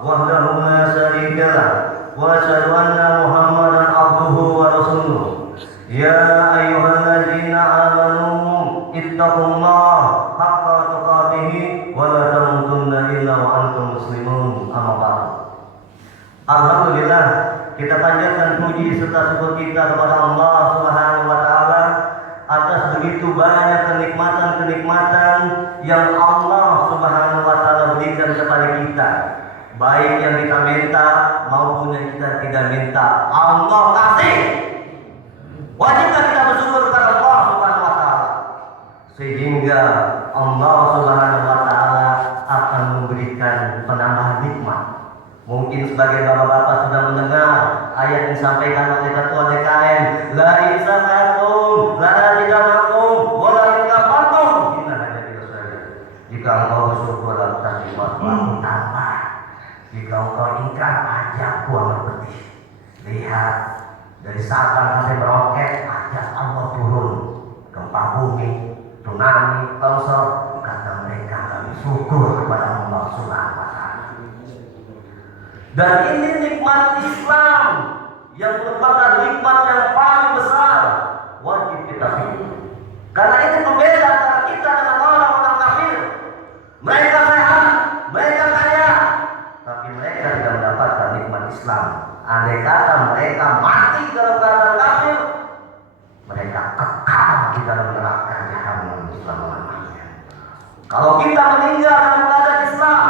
wahdahu la syarika lahu wa asyhadu anna Muhammadan abduhu wa rasuluh. Ya ayyuhalladzina amanu ittaqullaha haqqa tuqatih wa la tamutunna illa wa antum muslimun. Amma ba'd. Alhamdulillah, kita panjatkan puji serta syukur kita kepada Allah Subhanahu wa Ta'ala atas begitu banyak kenikmatan-kenikmatan yang Allah Subhanahu wa Ta'ala berikan kepada kita, baik yang kita minta maupun yang kita tidak minta. Allah kasih. Wajiblah kita bersyukur kepada Allah Subhanahu wa Ta'ala, sehingga Allah Subhanahu wa Ta'ala akan memberikan penambahan nikmat. Mungkin sebagai bapak-bapak sudah mendengar ayat yang disampaikan oleh ketua DKM, la in syakartum la azidannakum wa la in kafartum inna hadzalika saja. Jika engkau bersyukur atas nikmat aku tambah, jika engkau ingkar ajakku akan pedih. Lihat dari Sabang sampai Merauke, ajak Allah turun, gempa bumi, tsunami, longsor, kata mereka kami syukur kepada Allah Subhanahu wa Ta'ala. Dan ini nikmat Islam yang merupakan nikmat yang paling besar, wajib kita syukur. Karena itu pembeda antara kita dengan orang-orang kafir. Mereka sehat, mereka kaya, tapi mereka tidak mendapatkan nikmat Islam. Andai kata mereka mati dalam keadaan kafir, mereka kekal di dalam neraka jahanam selama-lamanya. Kalau kita meninggal dalam keadaan Islam,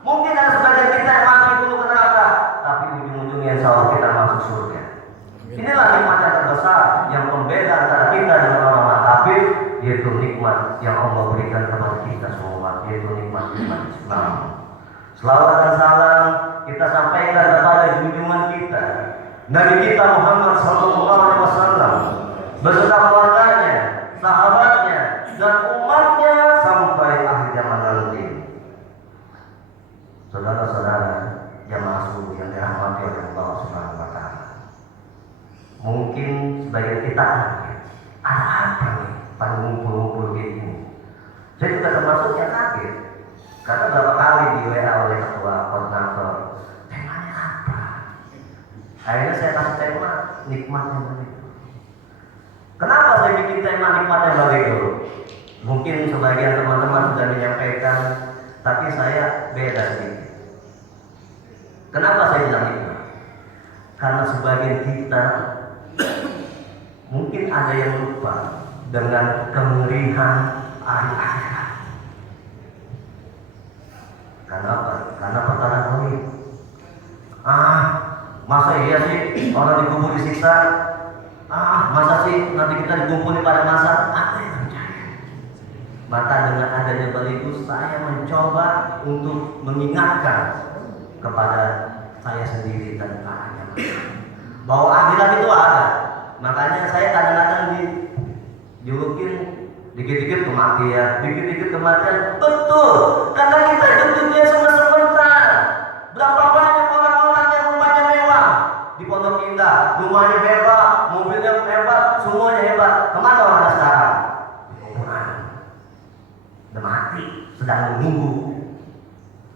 mungkin ada sebagian kita yang mati dulu ke neraka, tapi ujung-ujungnya insya Allah kita masuk surga. Inilah nikmat yang terbesar yang pembeda antara kita dengan orang-orang kafir, yaitu nikmat yang Allah berikan kepada kita semua, yaitu nikmat Islam. Selawat dan salam kita sampaikan kepada junjungan kita, Nabi kita Muhammad SAW, beserta keluarganya, sahabatnya, dan umatnya sampai akhir zaman nanti. Saudara-saudara jamaah subuh yang dirahmati oleh Allah Subhanahu wa Ta'ala, mungkin sebagian kita ada apa nih pada ngumpul-ngumpul gini. Saya juga termasuk yang kaget, karena beberapa kali di WA oleh ketua koordinator, temanya apa? Akhirnya saya kasih tema nikmatnya begitu. Kenapa saya bikin tema nikmatnya begitu? Mungkin sebagian teman-teman sudah menyampaikan, tapi saya beda sih. Kenapa saya bilang itu? Karena sebagian kita mungkin ada yang lupa dengan kemerihan hari akhirat. Karena apa? Karena perkara goib. Masa iya sih orang dikubur disiksa? Masa sih nanti kita dikumpuli pada masa? Apa yang percaya? Maka dengan adanya Baligus saya mencoba untuk mengingatkan kepada saya sendiri dan tanya bahwa akhirat itu ada. Makanya saya kadang-kadang dijulukin dikit-dikit kematian, dikit-dikit kematian. Betul, karena kita hidup dunia cuma sebentar. Berapa banyak orang-orang yang rumahnya mewah di Pondok Indah, rumahnya hebat, mobilnya hebat, semuanya hebat. Kemana orang sekarang? Kuburan. Udah mati, sedang menunggu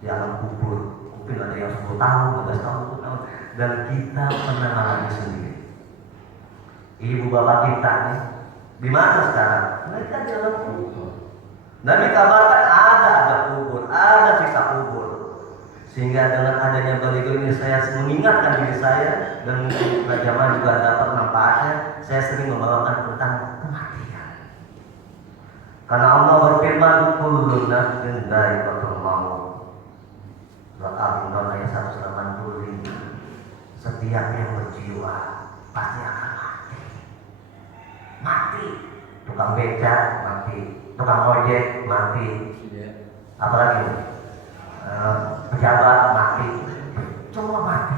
di alam kubur. Mungkin ada yang 10 tahun, 15 tahun, 20 tahun. Dan kita pernah alami sendiri. Ibu bapak kita nih, di mana sekarang? Mereka di alam kubur. Dan dikabarkan ada kubur, ada siksa kubur. Sehingga dengan adanya baligo ini saya mengingatkan diri saya, dan mungkin zaman juga dapat manfaatnya. Saya sering membawakan tentang kematian. Karena Allah berfirman, kullu nafsin dha'iqatul maut. Surat Al-Imran ayat 185. Setiap yang berjiwa pasti akan mati. Mati. Tukang becak mati, tukang ojek mati. Apalagi pejabat mati. Semua mati.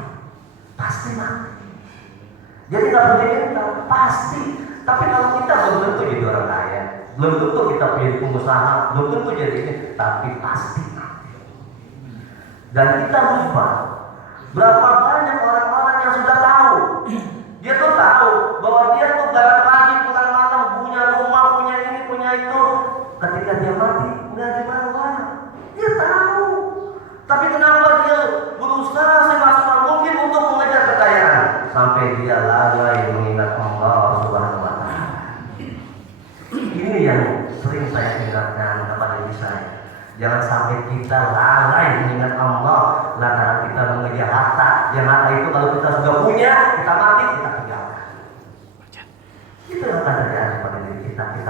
Pasti mati. Jadi kalau kita pasti. Tapi kalau kita belum tentu jadi orang kaya, belum tentu kita menjadi pengusaha, belum tentu jadi ini, tapi pasti mati. Dan kita lupa berapa banyak orang-orang yang sudah tahu. Dia tuh tahu bahwa dia tuh jalan pagi pulang malam, punya rumah, punya ini, punya itu. Ketika dia mati, nggak di mana-mana. Dia tahu. Tapi kenapa dia berusaha semaksimal mungkin untuk mengejar kekayaan sampai dia lalai mengingat Allah Subhanahu wa Ta'ala. Ini yang sering saya ingatkan kepada diri saya. Jangan sampai kita lalai mengingat Allah lantaran kita mengejar harta. Yang harta itu kalau kita sudah punya, kita mati, kita tinggalkan. Itu yang akan terjadi pada diri kita mati.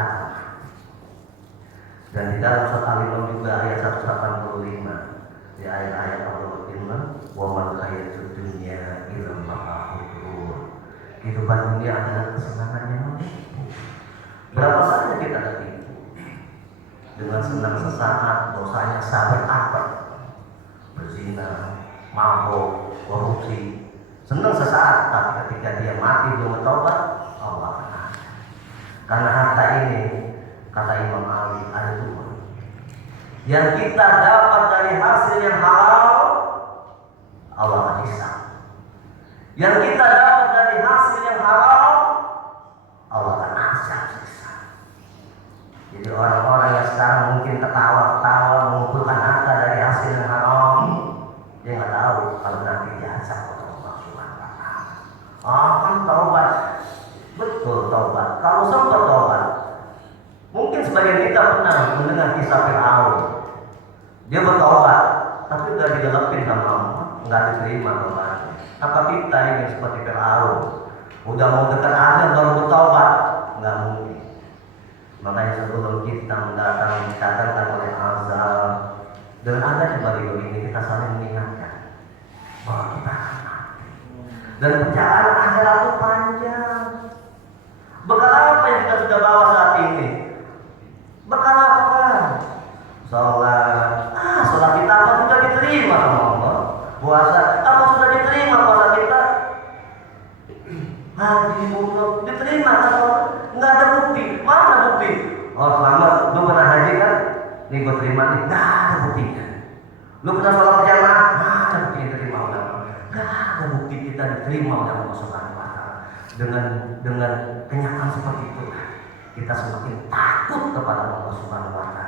Dan di dalam surat Al-Imran juga ayat 185. Di ayat-ayat Allah berfirman, wa mal hayatud dunya illa mata'ul ghurur. Kehidupan dunia adalah kesenangan yang menipu. Berapa banyak kita tertipu dengan senang sesaat, dosanya sabar apa? Berzina, mabuk, korupsi. Senang sesaat, tapi ketika dia mati belum bertobat, Allah akan azab. Karena harta ini, kata Imam Ali, ada dua. Yang kita dapat dari hasil yang halal, Allah akan hisab. Yang kita dapat dari hasil yang haram, Allah akan azab siksa. Jadi orang-orang yang sekarang mungkin ketawa-ketawa mengumpulkan harta dari hasil yang haram, dia nggak tahu kalau nanti diazab oleh Allah Subhanahu wa Ta'ala. Akan taubat, betul taubat. Kalau sempat taubat, mungkin sebagian kita pernah mendengar kisah Fir'aun. Dia bertobat, tapi udah digelepin sama Allah, nggak diterima taubatnya. Apa kita ini seperti Fir'aun? Udah mau dekat azab baru bertobat, nggak mungkin. Makanya sebelum kita mendatang dikatakan oleh azab, dengan ada di balik ini kita saling mengingatkan bahwa kita akan mati. Dan perjalanan akhirat itu panjang. Bekal apa yang kita sudah bawa saat ini? Bekal apa? Sholat. Sholat kita apa sudah diterima sama Allah? Puasa apa sudah diterima puasa kita? Haji umroh diterima atau nggak ada bukti? Mana bukti? Oh selamat, lu pernah haji kan? Nih gue terima nih, nggak ada buktinya. Lu pernah sholat berjamaah? Nggak ada bukti yang diterima oleh Allah. Nggak ada bukti kita diterima oleh Allah Subhanahu wa Ta'ala. Dengan kenyataan seperti itu, kita semakin takut kepada Allah Subhanahu wa Ta'ala.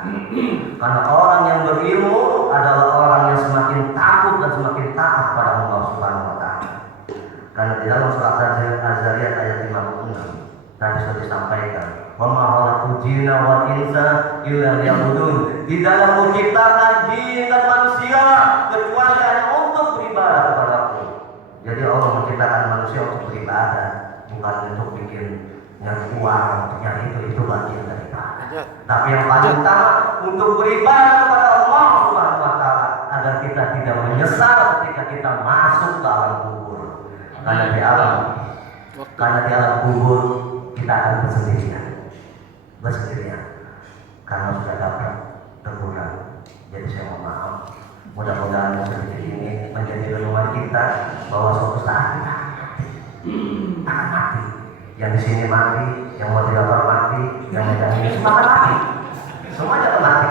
Karena orang yang berilmu adalah orang yang semakin takut dan semakin taat pada Allah Subhanahu wa Ta'ala. Karena di dalam surat Az-Zariyat ayat 56 tadi sudah disampaikan, wa ma khalaqtul jinna wal insa illa liya'budun. Di dalam menciptakan jin dan manusia kecuali hanya untuk beribadah kepadaku. Jadi Allah menciptakan manusia untuk beribadah, bukan untuk bikin nyari uang, untuk nyari itu bagian dari ibadah. Tapi yang paling utama untuk beribadah kepada Allah Subhanahu wa Ta'ala agar kita tidak menyesal ketika kita masuk ke alam kubur. Karena di alam kubur kita akan bersendirian karena sudah dapat teguran. Jadi saya mohon maaf, mudah-mudahan sedikit ini menjadi kita bahwa suatu saat kita akan mati. Yang di sini mati, yang moderator mati, yang megang ini semua akan mati. Semuanya akan mati.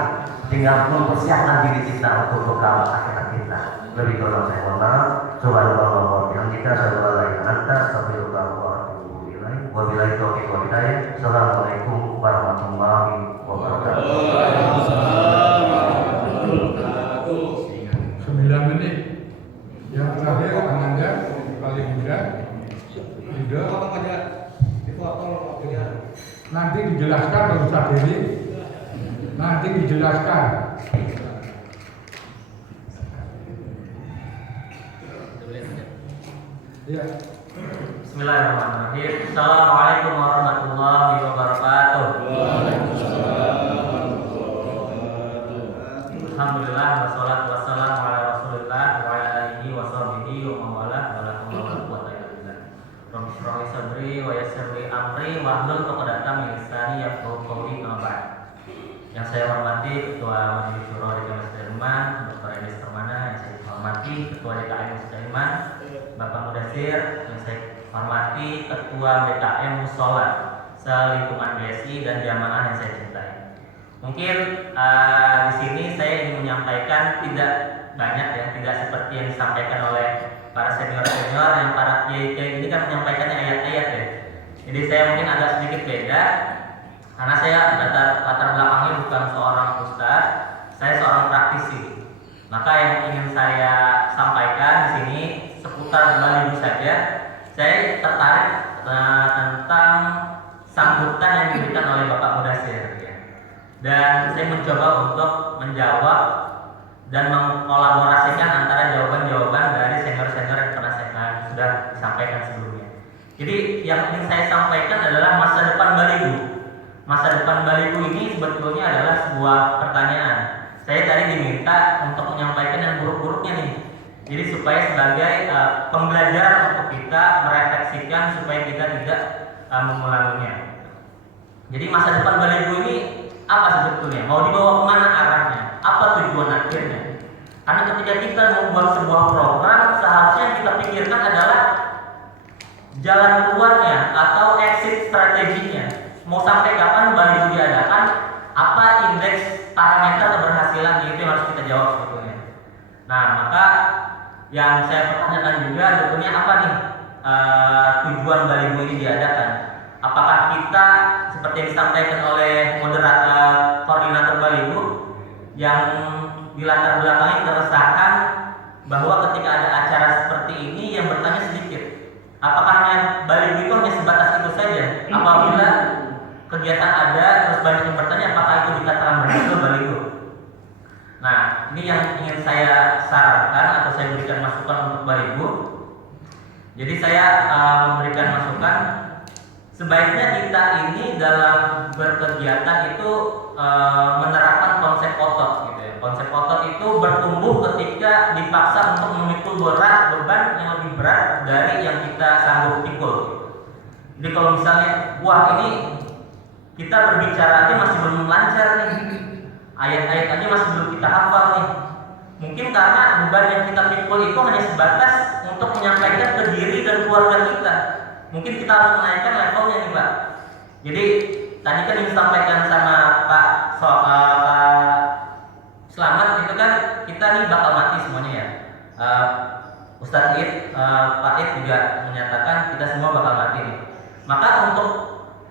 Tinggal mempersiapkan diri kita untuk bekal akhirat kita. Lebih kurang saya mohon maaf. Subhanallah wa bihamdika, asyhadu an la ilaha illa anta, astaghfiruka wa atubu ilaik. Wabillahi taufiq wal hidayah. Assalamualaikum warahmatullahi wabarakatuh. 9 menit. Yang terakhir Ananda paling muda. Ridho. Nanti dijelaskan Pak Ustadz Heri. Nanti dijelaskan. Ya. Bismillahirrahmanirrahim. Assalamualaikum warahmatullahi wabarakatuh. Alhamdulillah wassalatu wassalamu ala Rasulillah wa ala alihi wa sahbihi wa mawala wa la haula wa la quwwata illa billah. Rabbi shrah li sadri wa yassir li amri wa hlul 'uqdatam min lisani yafqahu qawli. Amma ba'd. Yang saya hormati Ketua Majelis Syuro DKM Musliman, Dr. Edes Permana, yang saya hormati Ketua DKM Musliman, Bapak Mudasir, yang saya hormati Ketua BKM Musola, selingkungan BSI dan jamaah yang saya cintai. Mungkin di sini saya ingin menyampaikan tidak banyak ya, tidak seperti yang disampaikan oleh para senior-senior yang para kiai-kiai ini kan menyampaikannya ayat-ayat ya. Jadi saya mungkin agak sedikit beda karena saya latar belakangnya bukan seorang ustadz, saya seorang praktisi. Maka yang ingin saya sampaikan di sini seputar Balihu saja. Saya tertarik tentang sambutan yang diberikan oleh Bapak Mudasir ya. Dan saya mencoba untuk menjawab dan mengkolaborasikan antara jawaban-jawaban dari senior-senior yang pernah saya sudah disampaikan sebelumnya. Jadi yang ingin saya sampaikan adalah masa depan Balihu. Masa depan Balihu ini sebetulnya adalah sebuah pertanyaan. Saya tadi diminta untuk menyampaikan yang buruk-buruknya nih. Jadi supaya sebagai pembelajaran untuk kita merefleksikan supaya kita tidak mengulanginya. Jadi masa depan Balihu ini apa sebetulnya? Mau dibawa kemana arahnya? Apa tujuan akhirnya? Karena ketika kita membuat sebuah program, seharusnya yang kita pikirkan adalah jalan keluarnya atau exit strateginya. Mau sampai kapan Balihu diadakan? Apa indeks parameter keberhasilan itu yang harus kita jawab sebetulnya. Nah, maka yang saya pertanyakan juga sebetulnya apa nih tujuan Balihu ini diadakan? Apakah kita seperti yang disampaikan oleh moderator koordinator Balihu yang di latar belakangnya keresahan bahwa ketika ada acara seperti ini yang bertanya sedikit, apakah Balihu itu hanya sebatas itu saja? Apabila kegiatan ada terus banyak yang bertanya, apakah itu dikatakan berhasil Balihu? Nah, ini yang ingin saya sarankan atau saya berikan masukan untuk Balihu. Jadi saya memberikan masukan, sebaiknya kita ini dalam berkegiatan itu menerapkan konsep otot gitu ya. Konsep otot itu bertumbuh ketika dipaksa untuk memikul beban yang lebih berat dari yang kita sanggup pikul. Jadi kalau misalnya, wah ini kita berbicara aja masih belum lancar nih, ayat-ayat aja masih belum kita hafal nih. Mungkin karena beban yang kita pikul itu hanya sebatas untuk menyampaikan ke diri dan keluarga kita. Mungkin kita harus menaikkan levelnya nih Pak. Jadi tadi kan yang disampaikan sama Pak Selamat itu kan kita nih bakal mati semuanya ya. Ustadz Id, Pak Id juga menyatakan kita semua bakal mati nih. Maka untuk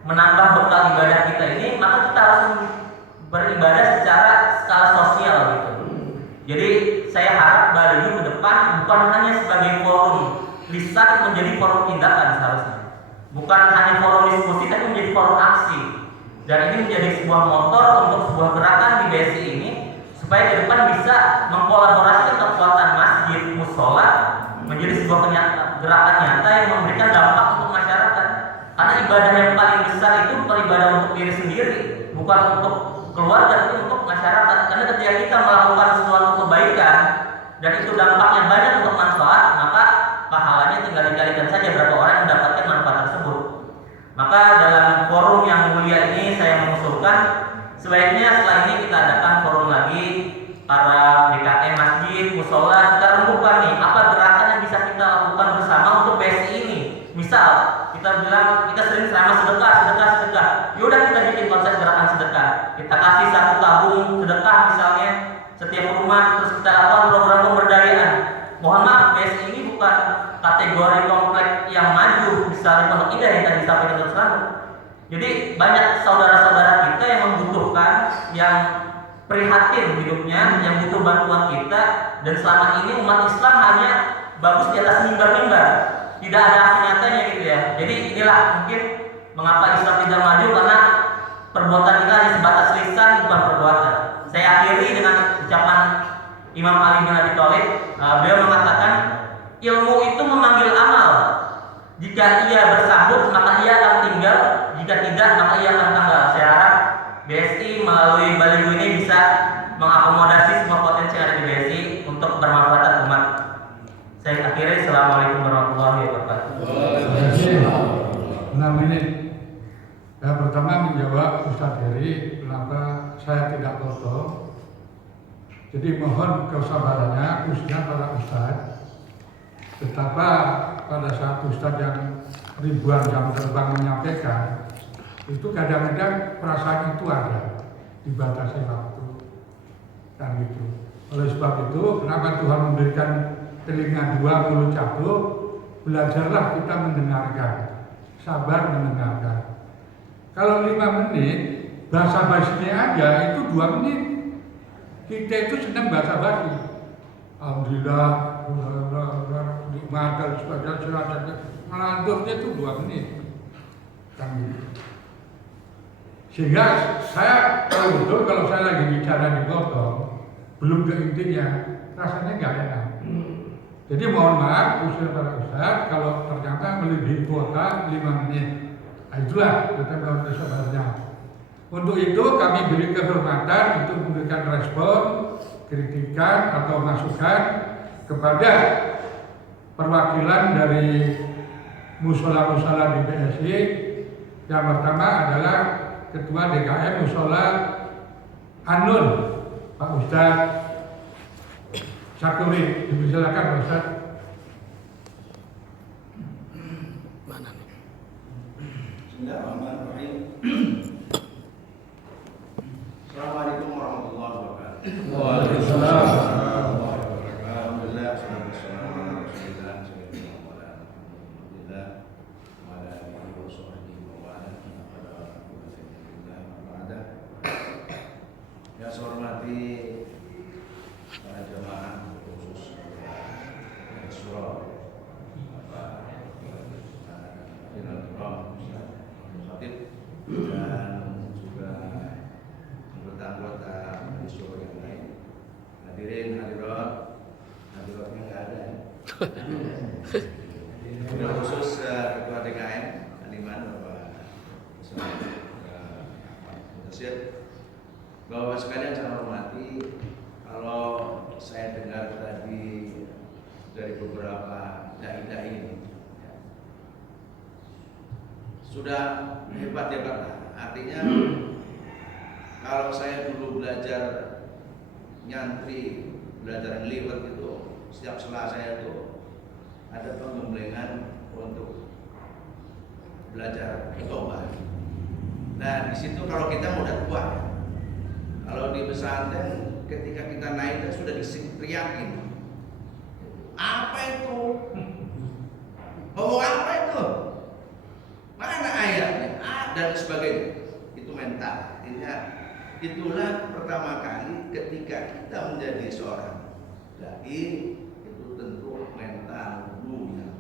menambah bekal ibadah kita ini, maka kita harus beribadah secara skala sosial gitu. Jadi saya harap Balihu ke depan bukan hanya sebagai forum lisan menjadi forum tindakan seharusnya. Bukan hanya forum diskusi tapi menjadi forum aksi. Dan ini menjadi sebuah motor untuk sebuah gerakan di BSI ini supaya ke depan bisa mengkolaborasikan kekuatan masjid, musola menjadi sebuah gerakan nyata yang memberikan dampak untuk masyarakat. Karena ibadah yang paling besar itu bukan ibadah untuk diri sendiri, bukan untuk keluarga, tapi untuk masyarakat. Karena ketika kita melakukan sesuatu kebaikan dan itu dampaknya banyak untuk manfaat, maka pahalanya tinggal dikalikan saja berapa orang yang mendapatkan manfaat tersebut. Maka dalam forum yang mulia ini saya mengusulkan sebaiknya setelah ini kita adakan forum lagi para DKM masjid, musola, kita rembukan nih apa gerakan yang bisa Misal kita bilang kita sering ceramah sedekah. Yaudah kita bikin konsep gerakan sedekah. Kita kasih 1 tabung sedekah misalnya setiap rumah, terus kita lakukan program pemberdayaan. Mohon maaf, BSI ini bukan kategori komplek yang maju misalnya Pondok Indah yang tadi disampaikan Ustaz Selamat. Jadi banyak saudara-saudara kita yang membutuhkan, yang prihatin hidupnya, yang butuh bantuan kita, dan selama ini umat Islam hanya bagus di atas mimbar-mimbar, tidak ada aksi nyatanya gitu ya. Jadi inilah mungkin mengapa Islam tidak maju, karena perbuatan kita hanya sebatas lisan bukan perbuatan. Saya akhiri dengan ucapan Imam Ali bin Abi Thalib. Beliau mengatakan ilmu itu memanggil amal. Jika ia bersambut maka ia akan tinggal, jika tidak maka ia akan tanggal. Saya harap BSI melalui baliho ini bisa mengakomodasi semua potensi yang ada di BSI untuk bermanfaat umat. Saya akhiri. Assalamualaikum warahmatullahi wabarakatuh. Terima kasih. 6 menit. Yang pertama menjawab Ustadz Heri kenapa saya tidak foto. Jadi mohon kesabarannya khususnya para Ustadz. Betapa pada saat Ustadz yang ribuan jam terbang menyampaikan, itu kadang-kadang perasaan itu ada, dibatasi waktu, kan gitu. Oleh sebab itu, kenapa Tuhan memberikan telinga 2, mulut 1, belajarlah kita mendengarkan, sabar mendengarkan. Kalau 5 menit, bahasa basinya aja itu 2 menit. Kita itu senang bahasa basi. Alhamdulillah, nikmat dan sebagainya, melanturnya itu 2 menit. Kan gitu. Sehingga saya tahu betul kalau saya lagi bicara dipotong, belum ke intinya, rasanya nggak enak. Jadi mohon maaf, usul para Ustadz, kalau ternyata melebihi kuota 5 menit. Nah, itulah kita mohon kesabarannya. Untuk itu kami beri kehormatan untuk memberikan respon, kritikan atau masukan kepada perwakilan dari musola-musola di BSI. Yang pertama adalah Ketua DKM Musola An-Nur, Pak Ustadz Syakuri. Dipersilakan Pak Ustadz. Bismillahirrahmanirrahim. Assalamualaikum warahmatullahi wabarakatuh. Waalaikumsalam. Alhamdulillah, wassalamualaikum warahmatullahi wabarakatuh. Yang saya hormati para jamaah khusus surau, dan juga anggota-anggota di surau yang lain. Hadirin hadirat, hadiratnya nggak ada ya. Yang khusus Ketua DKM Aliman Bapak Nasir. Bapak sekalian saya hormati, kalau saya dengar tadi dari beberapa dai-dai ini, sudah hebat-hebat lah. Artinya kalau saya dulu belajar nyantri, belajar liwet itu, setiap sela saya itu ada penggemblengan untuk belajar khotbah. Nah di situ kalau kita udah tua, kalau di pesantren ketika kita naik sudah diteriakin, apa itu? Ngomong apa itu? Mana ayatnya? Dan sebagainya. Itu mental. Itulah pertama kali ketika kita menjadi seorang dai, itu tentu mental dulu yang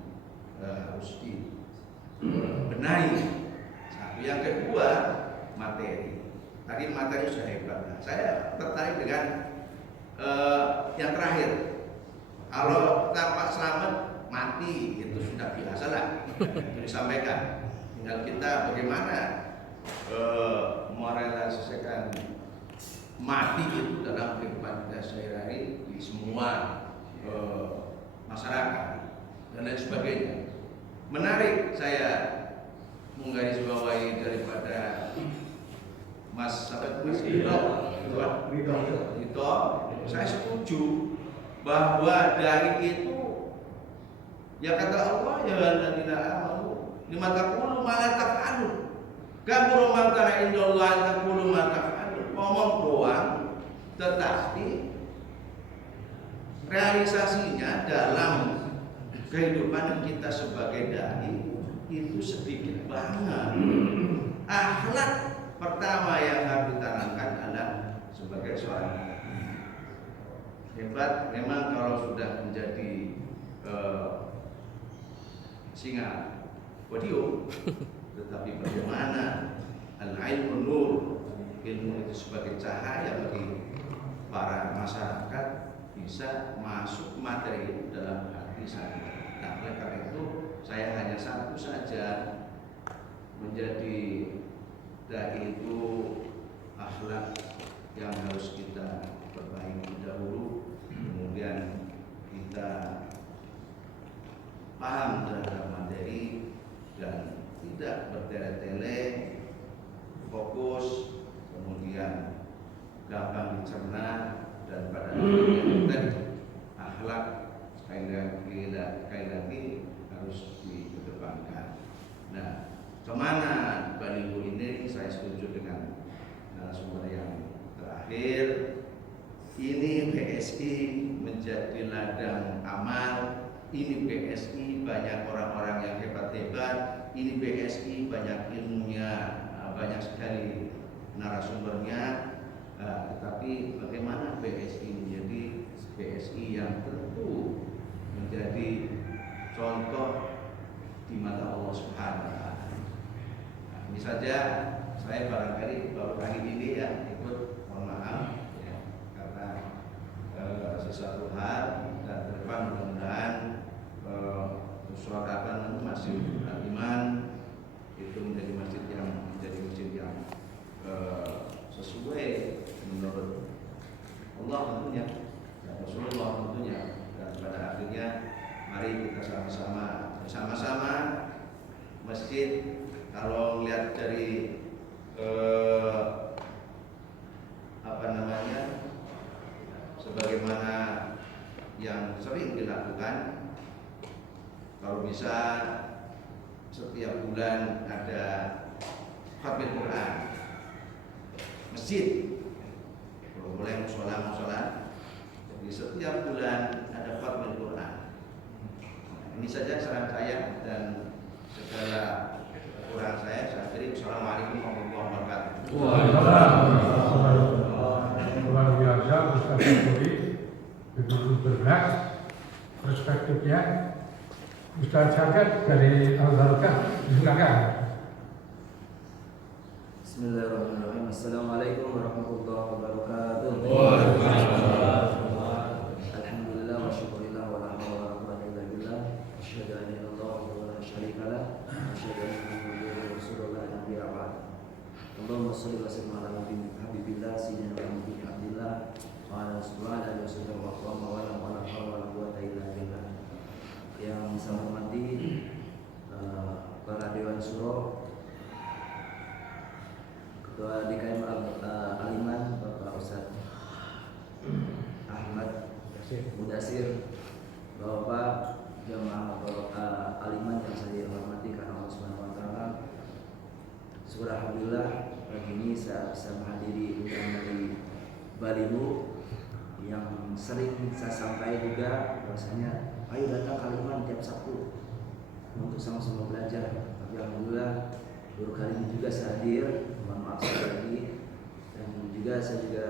harus dibenahi. Satu, yang kedua materi. Tadi materi sudah hebat. Nah, saya tertarik dengan yang terakhir. Kalau Pak Selamat mati itu sudah biasa lah, itu disampaikan. Tinggal kita bagaimana merealisasikan mati itu dalam kehidupan kita sehari-hari di semua masyarakat dan lain sebagainya. Menarik saya menggarisbawahi daripada Mas Ridho, saya setuju bahwa dari itu ya kata Allah ya alladzina amanu lima taqulu ma la taf'alun. Kabura ma kana indallah taqulu ma taf'alun. Ngomong doang, tetapi realisasinya dalam kehidupan kita sebagai dai itu sedikit banget. Akhlak pertama yang harus ditanamkan adalah sebagai seorang hebat. Memang kalau sudah menjadi singa podium, tetapi bagaimana al-ilmu nur, ilmu itu sebagai cahaya bagi para masyarakat bisa masuk materi dalam hati saya. Nah, oleh karena itu saya hanya satu saja, menjadi dai itu akhlak yang harus kita perbaiki dahulu, kemudian kita paham terhadap materi dan tidak bertele-tele, fokus, kemudian gampang dicerna, dan pada akhirnya tadi akhlak sekali lagi harus dikedepankan. Nah, kemana baliho ini? Saya setuju dengan narasumber yang terakhir. Ini PSI menjadi ladang amal. Ini PSI banyak orang-orang yang hebat-hebat. Ini PSI banyak ilmunya, banyak sekali narasumbernya. Tetapi bagaimana PSI menjadi PSI yang tentu menjadi contoh di mata Allah Subhanahu wa Ta'ala. Nah, ini saja saya barangkali baru kali ini ya ikut, mohon maaf ya, karena sesuatu hal, dan ke depan mudah-mudahan suara masjid Al-Iman itu menjadi masjid yang sesuai menurut Allah tentunya, dan Rasulullah tentunya, dan pada akhirnya mari kita sama-sama masjid. Kalau melihat dari sebagaimana yang sering dilakukan, kalau bisa setiap bulan ada khatmul Quran masjid, kalau boleh musola. Jadi setiap bulan ada khatmul Quran. Ini saja saran saya, dan segala kekurangan saya akhiri. Assalamualaikum warahmatullahi wabarakatuh. Luar biasa Ustaz Budi, begitu bergerak perspektifnya. Ustaz Syagat dari Al-Barakah, silakan. Bismillahirrahmanirrahim. Assalamualaikum warahmatullahi wabarakatuh. Alhamdulillah wa syukurillah wa la hawla wa la quwwata illa billah. Asyhadu an la ilaha illallah wa la syarika lah. Asyhadu anna Muhammadan rasulullah nabiyyu ba'd. Allahumma shalli wa sallim ala habibillah sayyidina Muhammad bin Abdillah wa ala alihi wasallam wa la hawla wa la quwwata illa billah. Yang saya hormati para Dewan Suro, Ketua DKM Al-Iman Bapak Ustaz Ahmad Mudasir, Bapak Jamaah Al-Iman yang saya hormati karena Allah Subhanahu wa Ta'ala. Syukur alhamdulillah pagi ini saya bisa menghadiri undangan dari Balihu yang sering saya sampaikan juga bahwasanya ayo datang Al-Iman tiap Sabtu untuk sama-sama belajar. Tapi alhamdulillah baru kali ini juga saya hadir. Mohon maaf sekali lagi, dan juga saya juga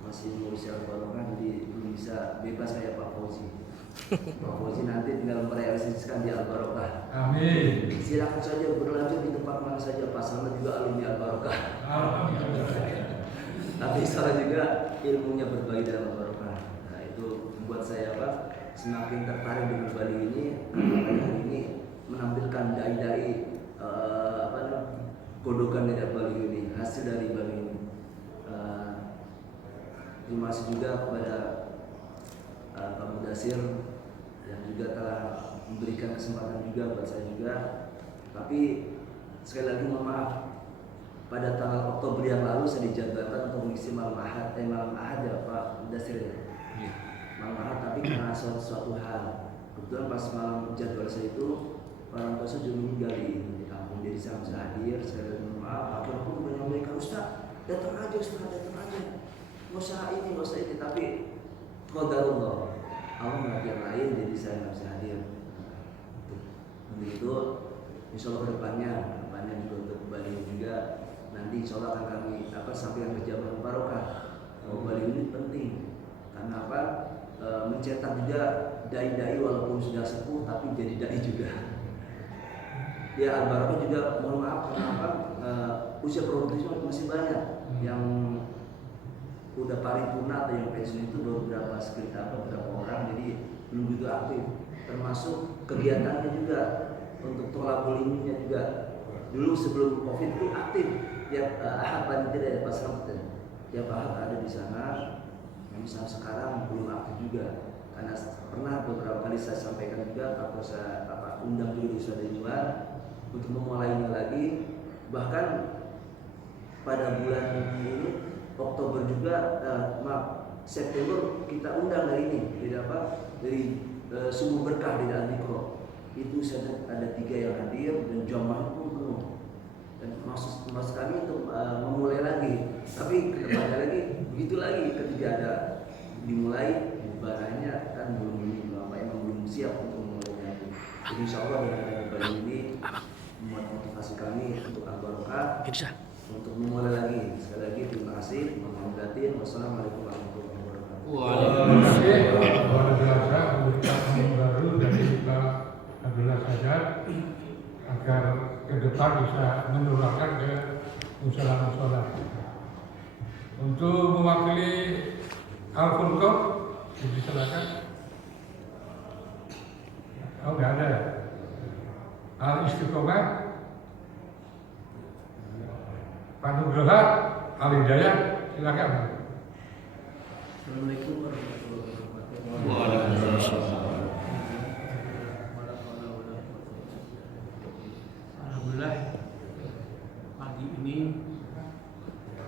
masih mengurus Al-Barakah, jadi belum bisa bebas kayak Pak Fauzi. Pak Fauzi nanti tinggal merealisasikan di Al-Barakah. Amin. Silakan saja berlanjut di tempat mana saja. Pak Selamat juga alumni Al-Barakah. Tapi salah juga ilmunya berbagi dalam Al-Barakah. Nah itu membuat saya semakin tertarik dengan Bali ini. Hari ini menampilkan dai-dai godokan dari Bali ini, hasil dari Bali ini. Terima kasih juga kepada Pak Mudasir yang juga telah memberikan kesempatan juga buat saya juga. Tapi sekali lagi mohon maaf, pada tanggal Oktober yang lalu saya dijadwalkan untuk mengisi malam Ahad ya Pak Mudasir ya. Malam Ahad, tapi karena suatu hal kebetulan pas malam jadwal saya itu orang tua saya juga meninggal di kampung, jadi saya bisa hadir. Saya mohon maaf, akhirnya pun banyak mereka, Ustaz datang aja, Ustaz datang aja, nggak usah ini, tapi qadarullah, Allah mengatur yang lain, jadi saya nggak bisa hadir. Untuk itu, insya Allah kedepannya juga untuk Bali juga nanti insya Allah akan kami sampaikan ke jamaah barokah. Bali ini penting karena apa? Mencetak juga dai-dai walaupun sudah sepuh tapi jadi dai juga. Ya Al-Barokah juga mohon maaf karena apa? Usia produktifnya masih banyak yang udah paripurna atau yang pensiun itu beberapa orang, jadi belum begitu aktif. Termasuk kegiatannya juga untuk tolabul ilminya juga. Dulu sebelum Covid itu aktif tiap ahad panitia dari pasar tiap ahad ada di sana. Misal sekarang belum aktif juga karena pernah beberapa kali saya sampaikan juga atau saya undang dulu dari luar untuk memulainya lagi. Bahkan pada bulan ini Oktober juga September kita undang dari ini dari Sumur Berkah di Al-Iqra. Itu saya ada 3 yang hadir dan jamaah pun penuh. Dan maksud kami untuk memulai lagi, tapi kedepannya lagi begitu lagi ketika ada dimulai barangnya kan belum siap untuk memulainya. Jadi insya Allah dengan adanya Bali ini memotivasi kami untuk Al-Barokah untuk memulai lagi. Sekali lagi terima kasih. Wassalamualaikum warahmatullahi wabarakatuh. Luar biasa ucapan baru dari Pak Abdullah Sajat agar ke depan bisa menularkan ke musola-musola. Untuk mewakili Al-Furqan, silakan. Oh, nggak ada. Al-Istiqomah, Pak Nugroha, Al-Hidayah, silakan. Assalamualaikum warahmatullahi wabarakatuh. Waalaikumsalam. Alhamdulillah pagi ini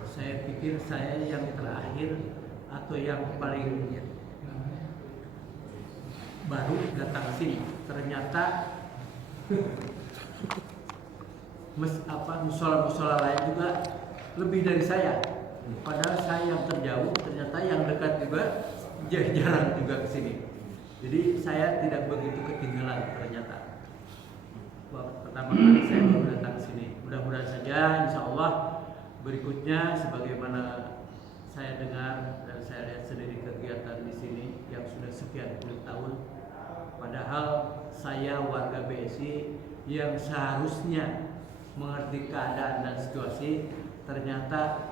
saya pikir saya yang terakhir atau yang paling baru datang sini. Ternyata musola-musola lain juga lebih dari saya. Padahal saya yang terjauh, ternyata yang dekat juga jarang juga ke sini. Jadi saya tidak begitu ketinggalan ternyata. Pertama kali saya baru datang ke sini. Mudah-mudahan saja insya Allah berikutnya sebagaimana saya dengar dan saya lihat sendiri kegiatan di sini yang sudah sekian puluh tahun. Padahal saya warga BSI yang seharusnya mengerti keadaan dan situasi, ternyata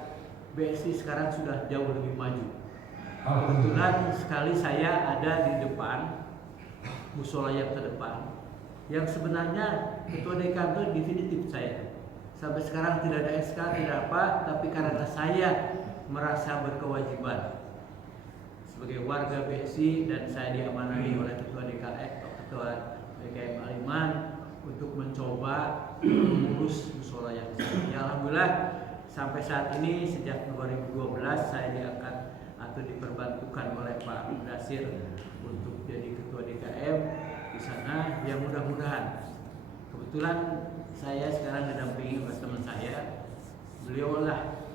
BSI sekarang sudah jauh lebih maju. Kebetulan sekali saya ada di depan musola yang terdepan, yang sebenarnya ketua dekan itu definitif saya. Sampai sekarang tidak ada SK, tidak apa, tapi karena saya merasa berkewajiban sebagai warga BSI dan saya diamanahi oleh ketua DKM Aliman untuk mencoba mengurus musola yang ini. Alhamdulillah sampai saat ini sejak 2012 saya diangkat atau diperbantukan oleh Pak Dasir untuk jadi ketua DKM di sana. Yang mudah-mudahan kebetulan saya sekarang didampingi oleh teman saya. Beliau lah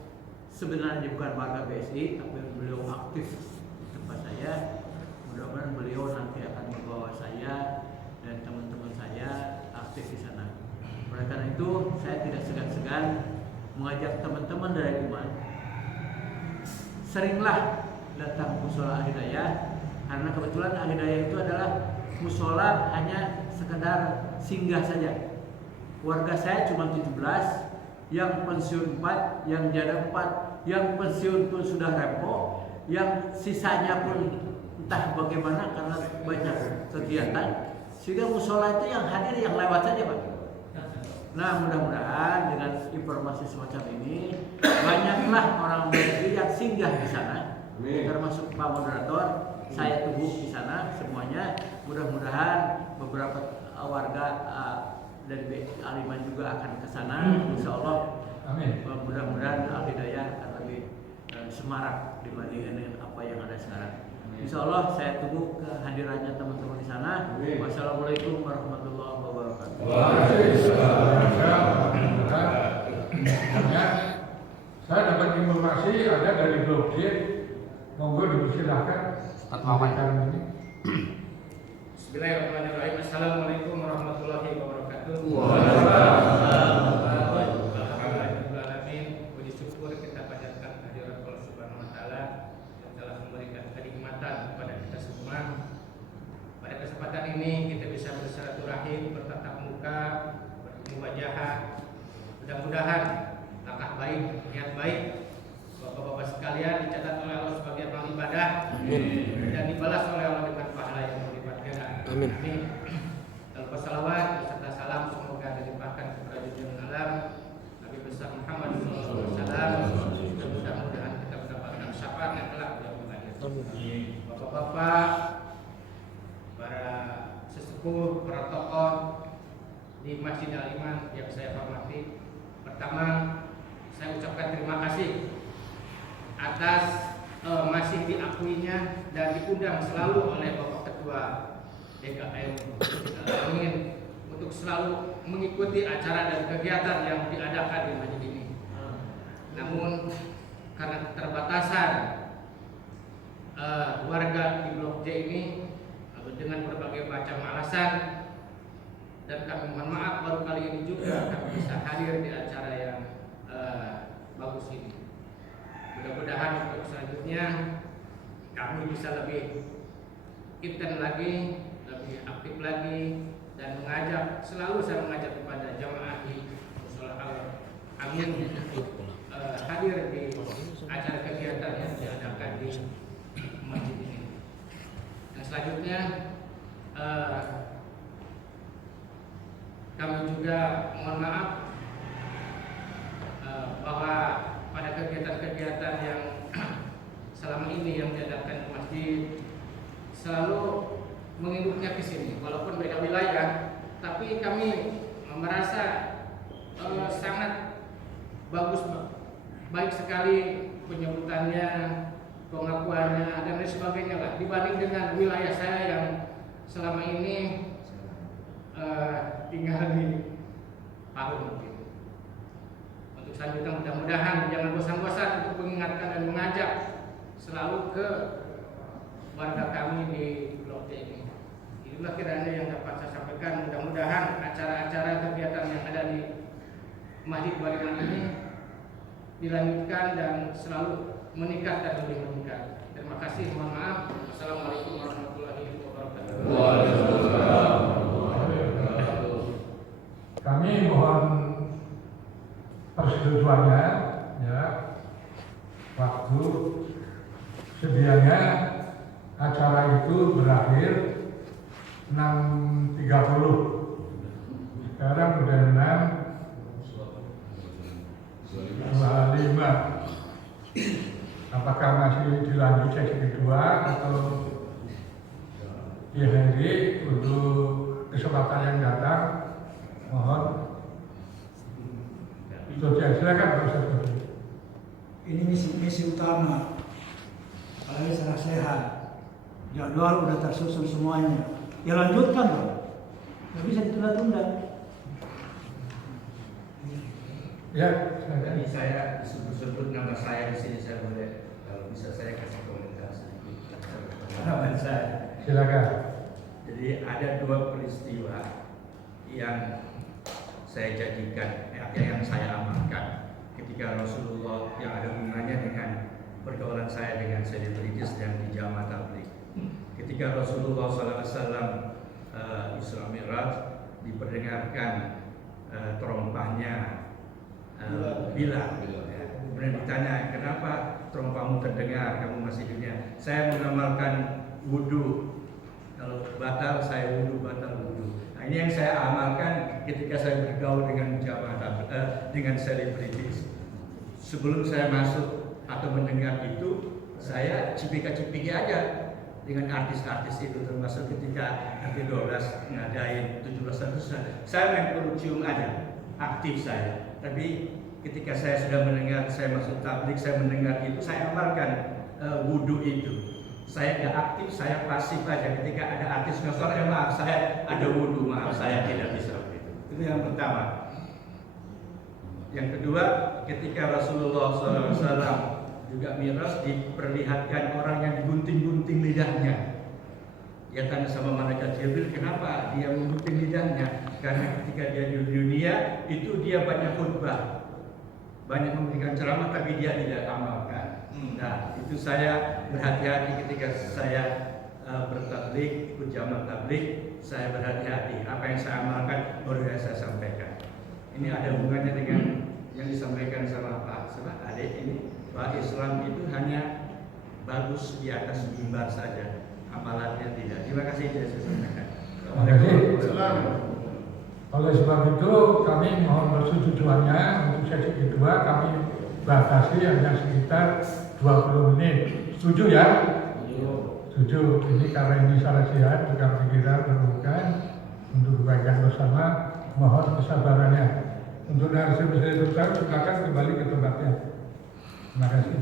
sebenarnya bukan warga BSI tapi beliau aktif di tempat saya. Mudah-mudahan beliau nanti akan membawa saya dan teman-teman saya aktif di sana. Oleh karena itu saya tidak segan-segan mengajak teman-teman dari Iman, seringlah datang musola Al-Hidayah, karena kebetulan Al-Hidayah itu adalah musola hanya sekedar singgah saja. Warga saya cuma 17, yang pensiun 4, yang janda 4, yang pensiun pun sudah rempo, yang sisanya pun entah bagaimana karena banyak kegiatan, sehingga musola itu yang hadir yang lewat saja Pak. Nah mudah-mudahan dengan informasi semacam ini banyaklah orang BSI yang singgah di sana, termasuk Pak Moderator, saya tunggu di sana semuanya. Mudah-mudahan beberapa warga dari BSI Aliman juga akan ke sana, insya Allah. Amin. Mudah-mudahan Al-Hidayah akan lebih semarak dibandingkan dengan apa yang ada sekarang. Insya Allah saya tunggu kehadirannya teman-teman di sana. Wassalamualaikum warahmatullahi wabarakatuh. Saya dapat informasi ada dari Blok G. Monggo dipersilahkan. Ini. Bismillahirrahmanirrahim. Assalamualaikum warahmatullahi wabarakatuh. Alhamdulillah, puji syukur kita panjatkan kehadirat Allah Subhanahu wa taala yang telah memberikan kenikmatan kepada kita semua. Pada kesempatan ini kita bisa bersilaturahim, bertatap muka, bertemu wajah. Mudah-mudahan langkah baik, niat baik Bapak-bapak sekalian dicatat oleh Allah sebagai amal ibadah dan dibalas oleh Allah dengan pahala yang berlipat ganda. Amin. Tanpa salawat beserta salam semoga dilimpahkan kepada junjungan alam Nabi besar Muhammad SAW dan mudah-mudahan kita mendapatkan syafaatnya kelak di yaumul akhir. Bapak-bapak, para sesepuh, para tokoh di Masjid Al-Iman yang saya hormati, pertama saya ucapkan terima kasih atas masih diakuinya dan diundang selalu oleh Bapak Ketua DKM untuk selalu mengikuti acara dan kegiatan yang diadakan di masjid ini. Namun karena keterbatasan warga di Blok J ini dengan berbagai macam alasan, dan kami mohon maaf baru kali ini juga kami bisa hadir di acara yang bagus ini. Mudah-mudahan untuk selanjutnya kami bisa lebih intens lagi, lebih aktif lagi, dan mengajak, selalu saya mengajak kepada jamaah di Mushola Al-Amin hadir di acara kegiatan yang diadakan di masjid ini. Dan selanjutnya kami juga mohon maaf bahwa pada kegiatan-kegiatan yang selama ini yang diadakan di masjid selalu menginduknya ke sini, walaupun beda wilayah, tapi kami merasa sangat bagus, baik sekali penyebutannya, pengakuannya dan lain sebagainya lah, dibanding dengan wilayah saya yang selama ini tinggal di Parung. Untuk selanjutnya mudah-mudahan jangan bosan-bosan untuk mengingatkan dan mengajak selalu ke warga kami di Blok J ini. Inilah kiranya yang dapat saya sampaikan. Mudah-mudahan acara-acara kegiatan yang ada di Masjid Bariman ini dilanjutkan dan selalu meningkat dan lebih meningkat. Terima kasih, mohon maaf. Wassalamualaikum warahmatullahi wabarakatuh. Waalaikumsalam. Kami mohon persetujuannya, ya, waktu sedianya acara itu berakhir 6.30. Sekarang udah 6.25. Apakah masih dilanjut sesi kedua atau diakhiri? Untuk kesempatan yang datang mohon silakan Pak Ustaz. Ini misi utama. Apalagi secara sehat. Jadwal udah tersusun semuanya. Ya lanjutkan dong. Nggak bisa ditunda-tunda. Ya, jadi saya sebut-sebut nama saya di sini, saya boleh kalau bisa saya kasih komentar sedikit pengalaman saya. Silakan. Jadi ada dua peristiwa yang saya jadikan, yang saya amalkan ketika Rasulullah yang ada hubungannya dengan pergaulan saya dengan selebritis dan di jamaah tabligh. Ketika Rasulullah SAW Isra Mi'raj diperdengarkan terompahnya Bilal. Kemudian ditanya, kenapa terompahmu terdengar, kamu masih dunia? Saya mengamalkan wudhu. Kalau batal saya wudhu, batal wudhu. Nah, ini yang saya amalkan ketika saya bergaul dengan dengan selebritis. Sebelum saya masuk atau mendengar itu, saya cipika-cipiki aja dengan artis-artis itu, termasuk ketika RT12 ngadain 17 Agustus. Saya main cium aja, aktif saya. Tapi ketika saya sudah mendengar, saya masuk tablik, saya mendengar itu, saya amalkan wudhu itu. Saya nggak aktif, saya pasif aja. Ketika ada artis ngesor, maaf saya ada wudhu, maaf saya tidak bisa begitu. Itu yang pertama. Yang kedua, ketika Rasulullah SAW juga Mi'raj diperlihatkan orang yang digunting-gunting lidahnya. Dia tanya sama malaikat Jibril, kenapa dia menggunting lidahnya? Karena ketika dia di dunia itu dia banyak khutbah, banyak memberikan ceramah, tapi dia tidak amalkan. Nah, itu saya berhati-hati ketika saya bertablik, ikut jamaah tablik, saya berhati-hati. Apa yang saya amalkan baru saya sampaikan. Ini ada hubungannya dengan yang disampaikan sama Pak Adik ini, bahwa Islam itu hanya bagus di atas mimbar saja, amalannya tidak. Terima kasih sudah saya sampaikan. Assalamualaikum. Oleh sebab itu kami mohon persetujuannya untuk sesi kedua kami batasi hanya sekitar 20 menit. Setuju ya? Setuju. Ini karena ini salah sehat juga pikiran menemukan untuk kebaikan bersama. Mohon kesabarannya. Untuk narasumber saya silakan kembali ke tempatnya. Terima kasih.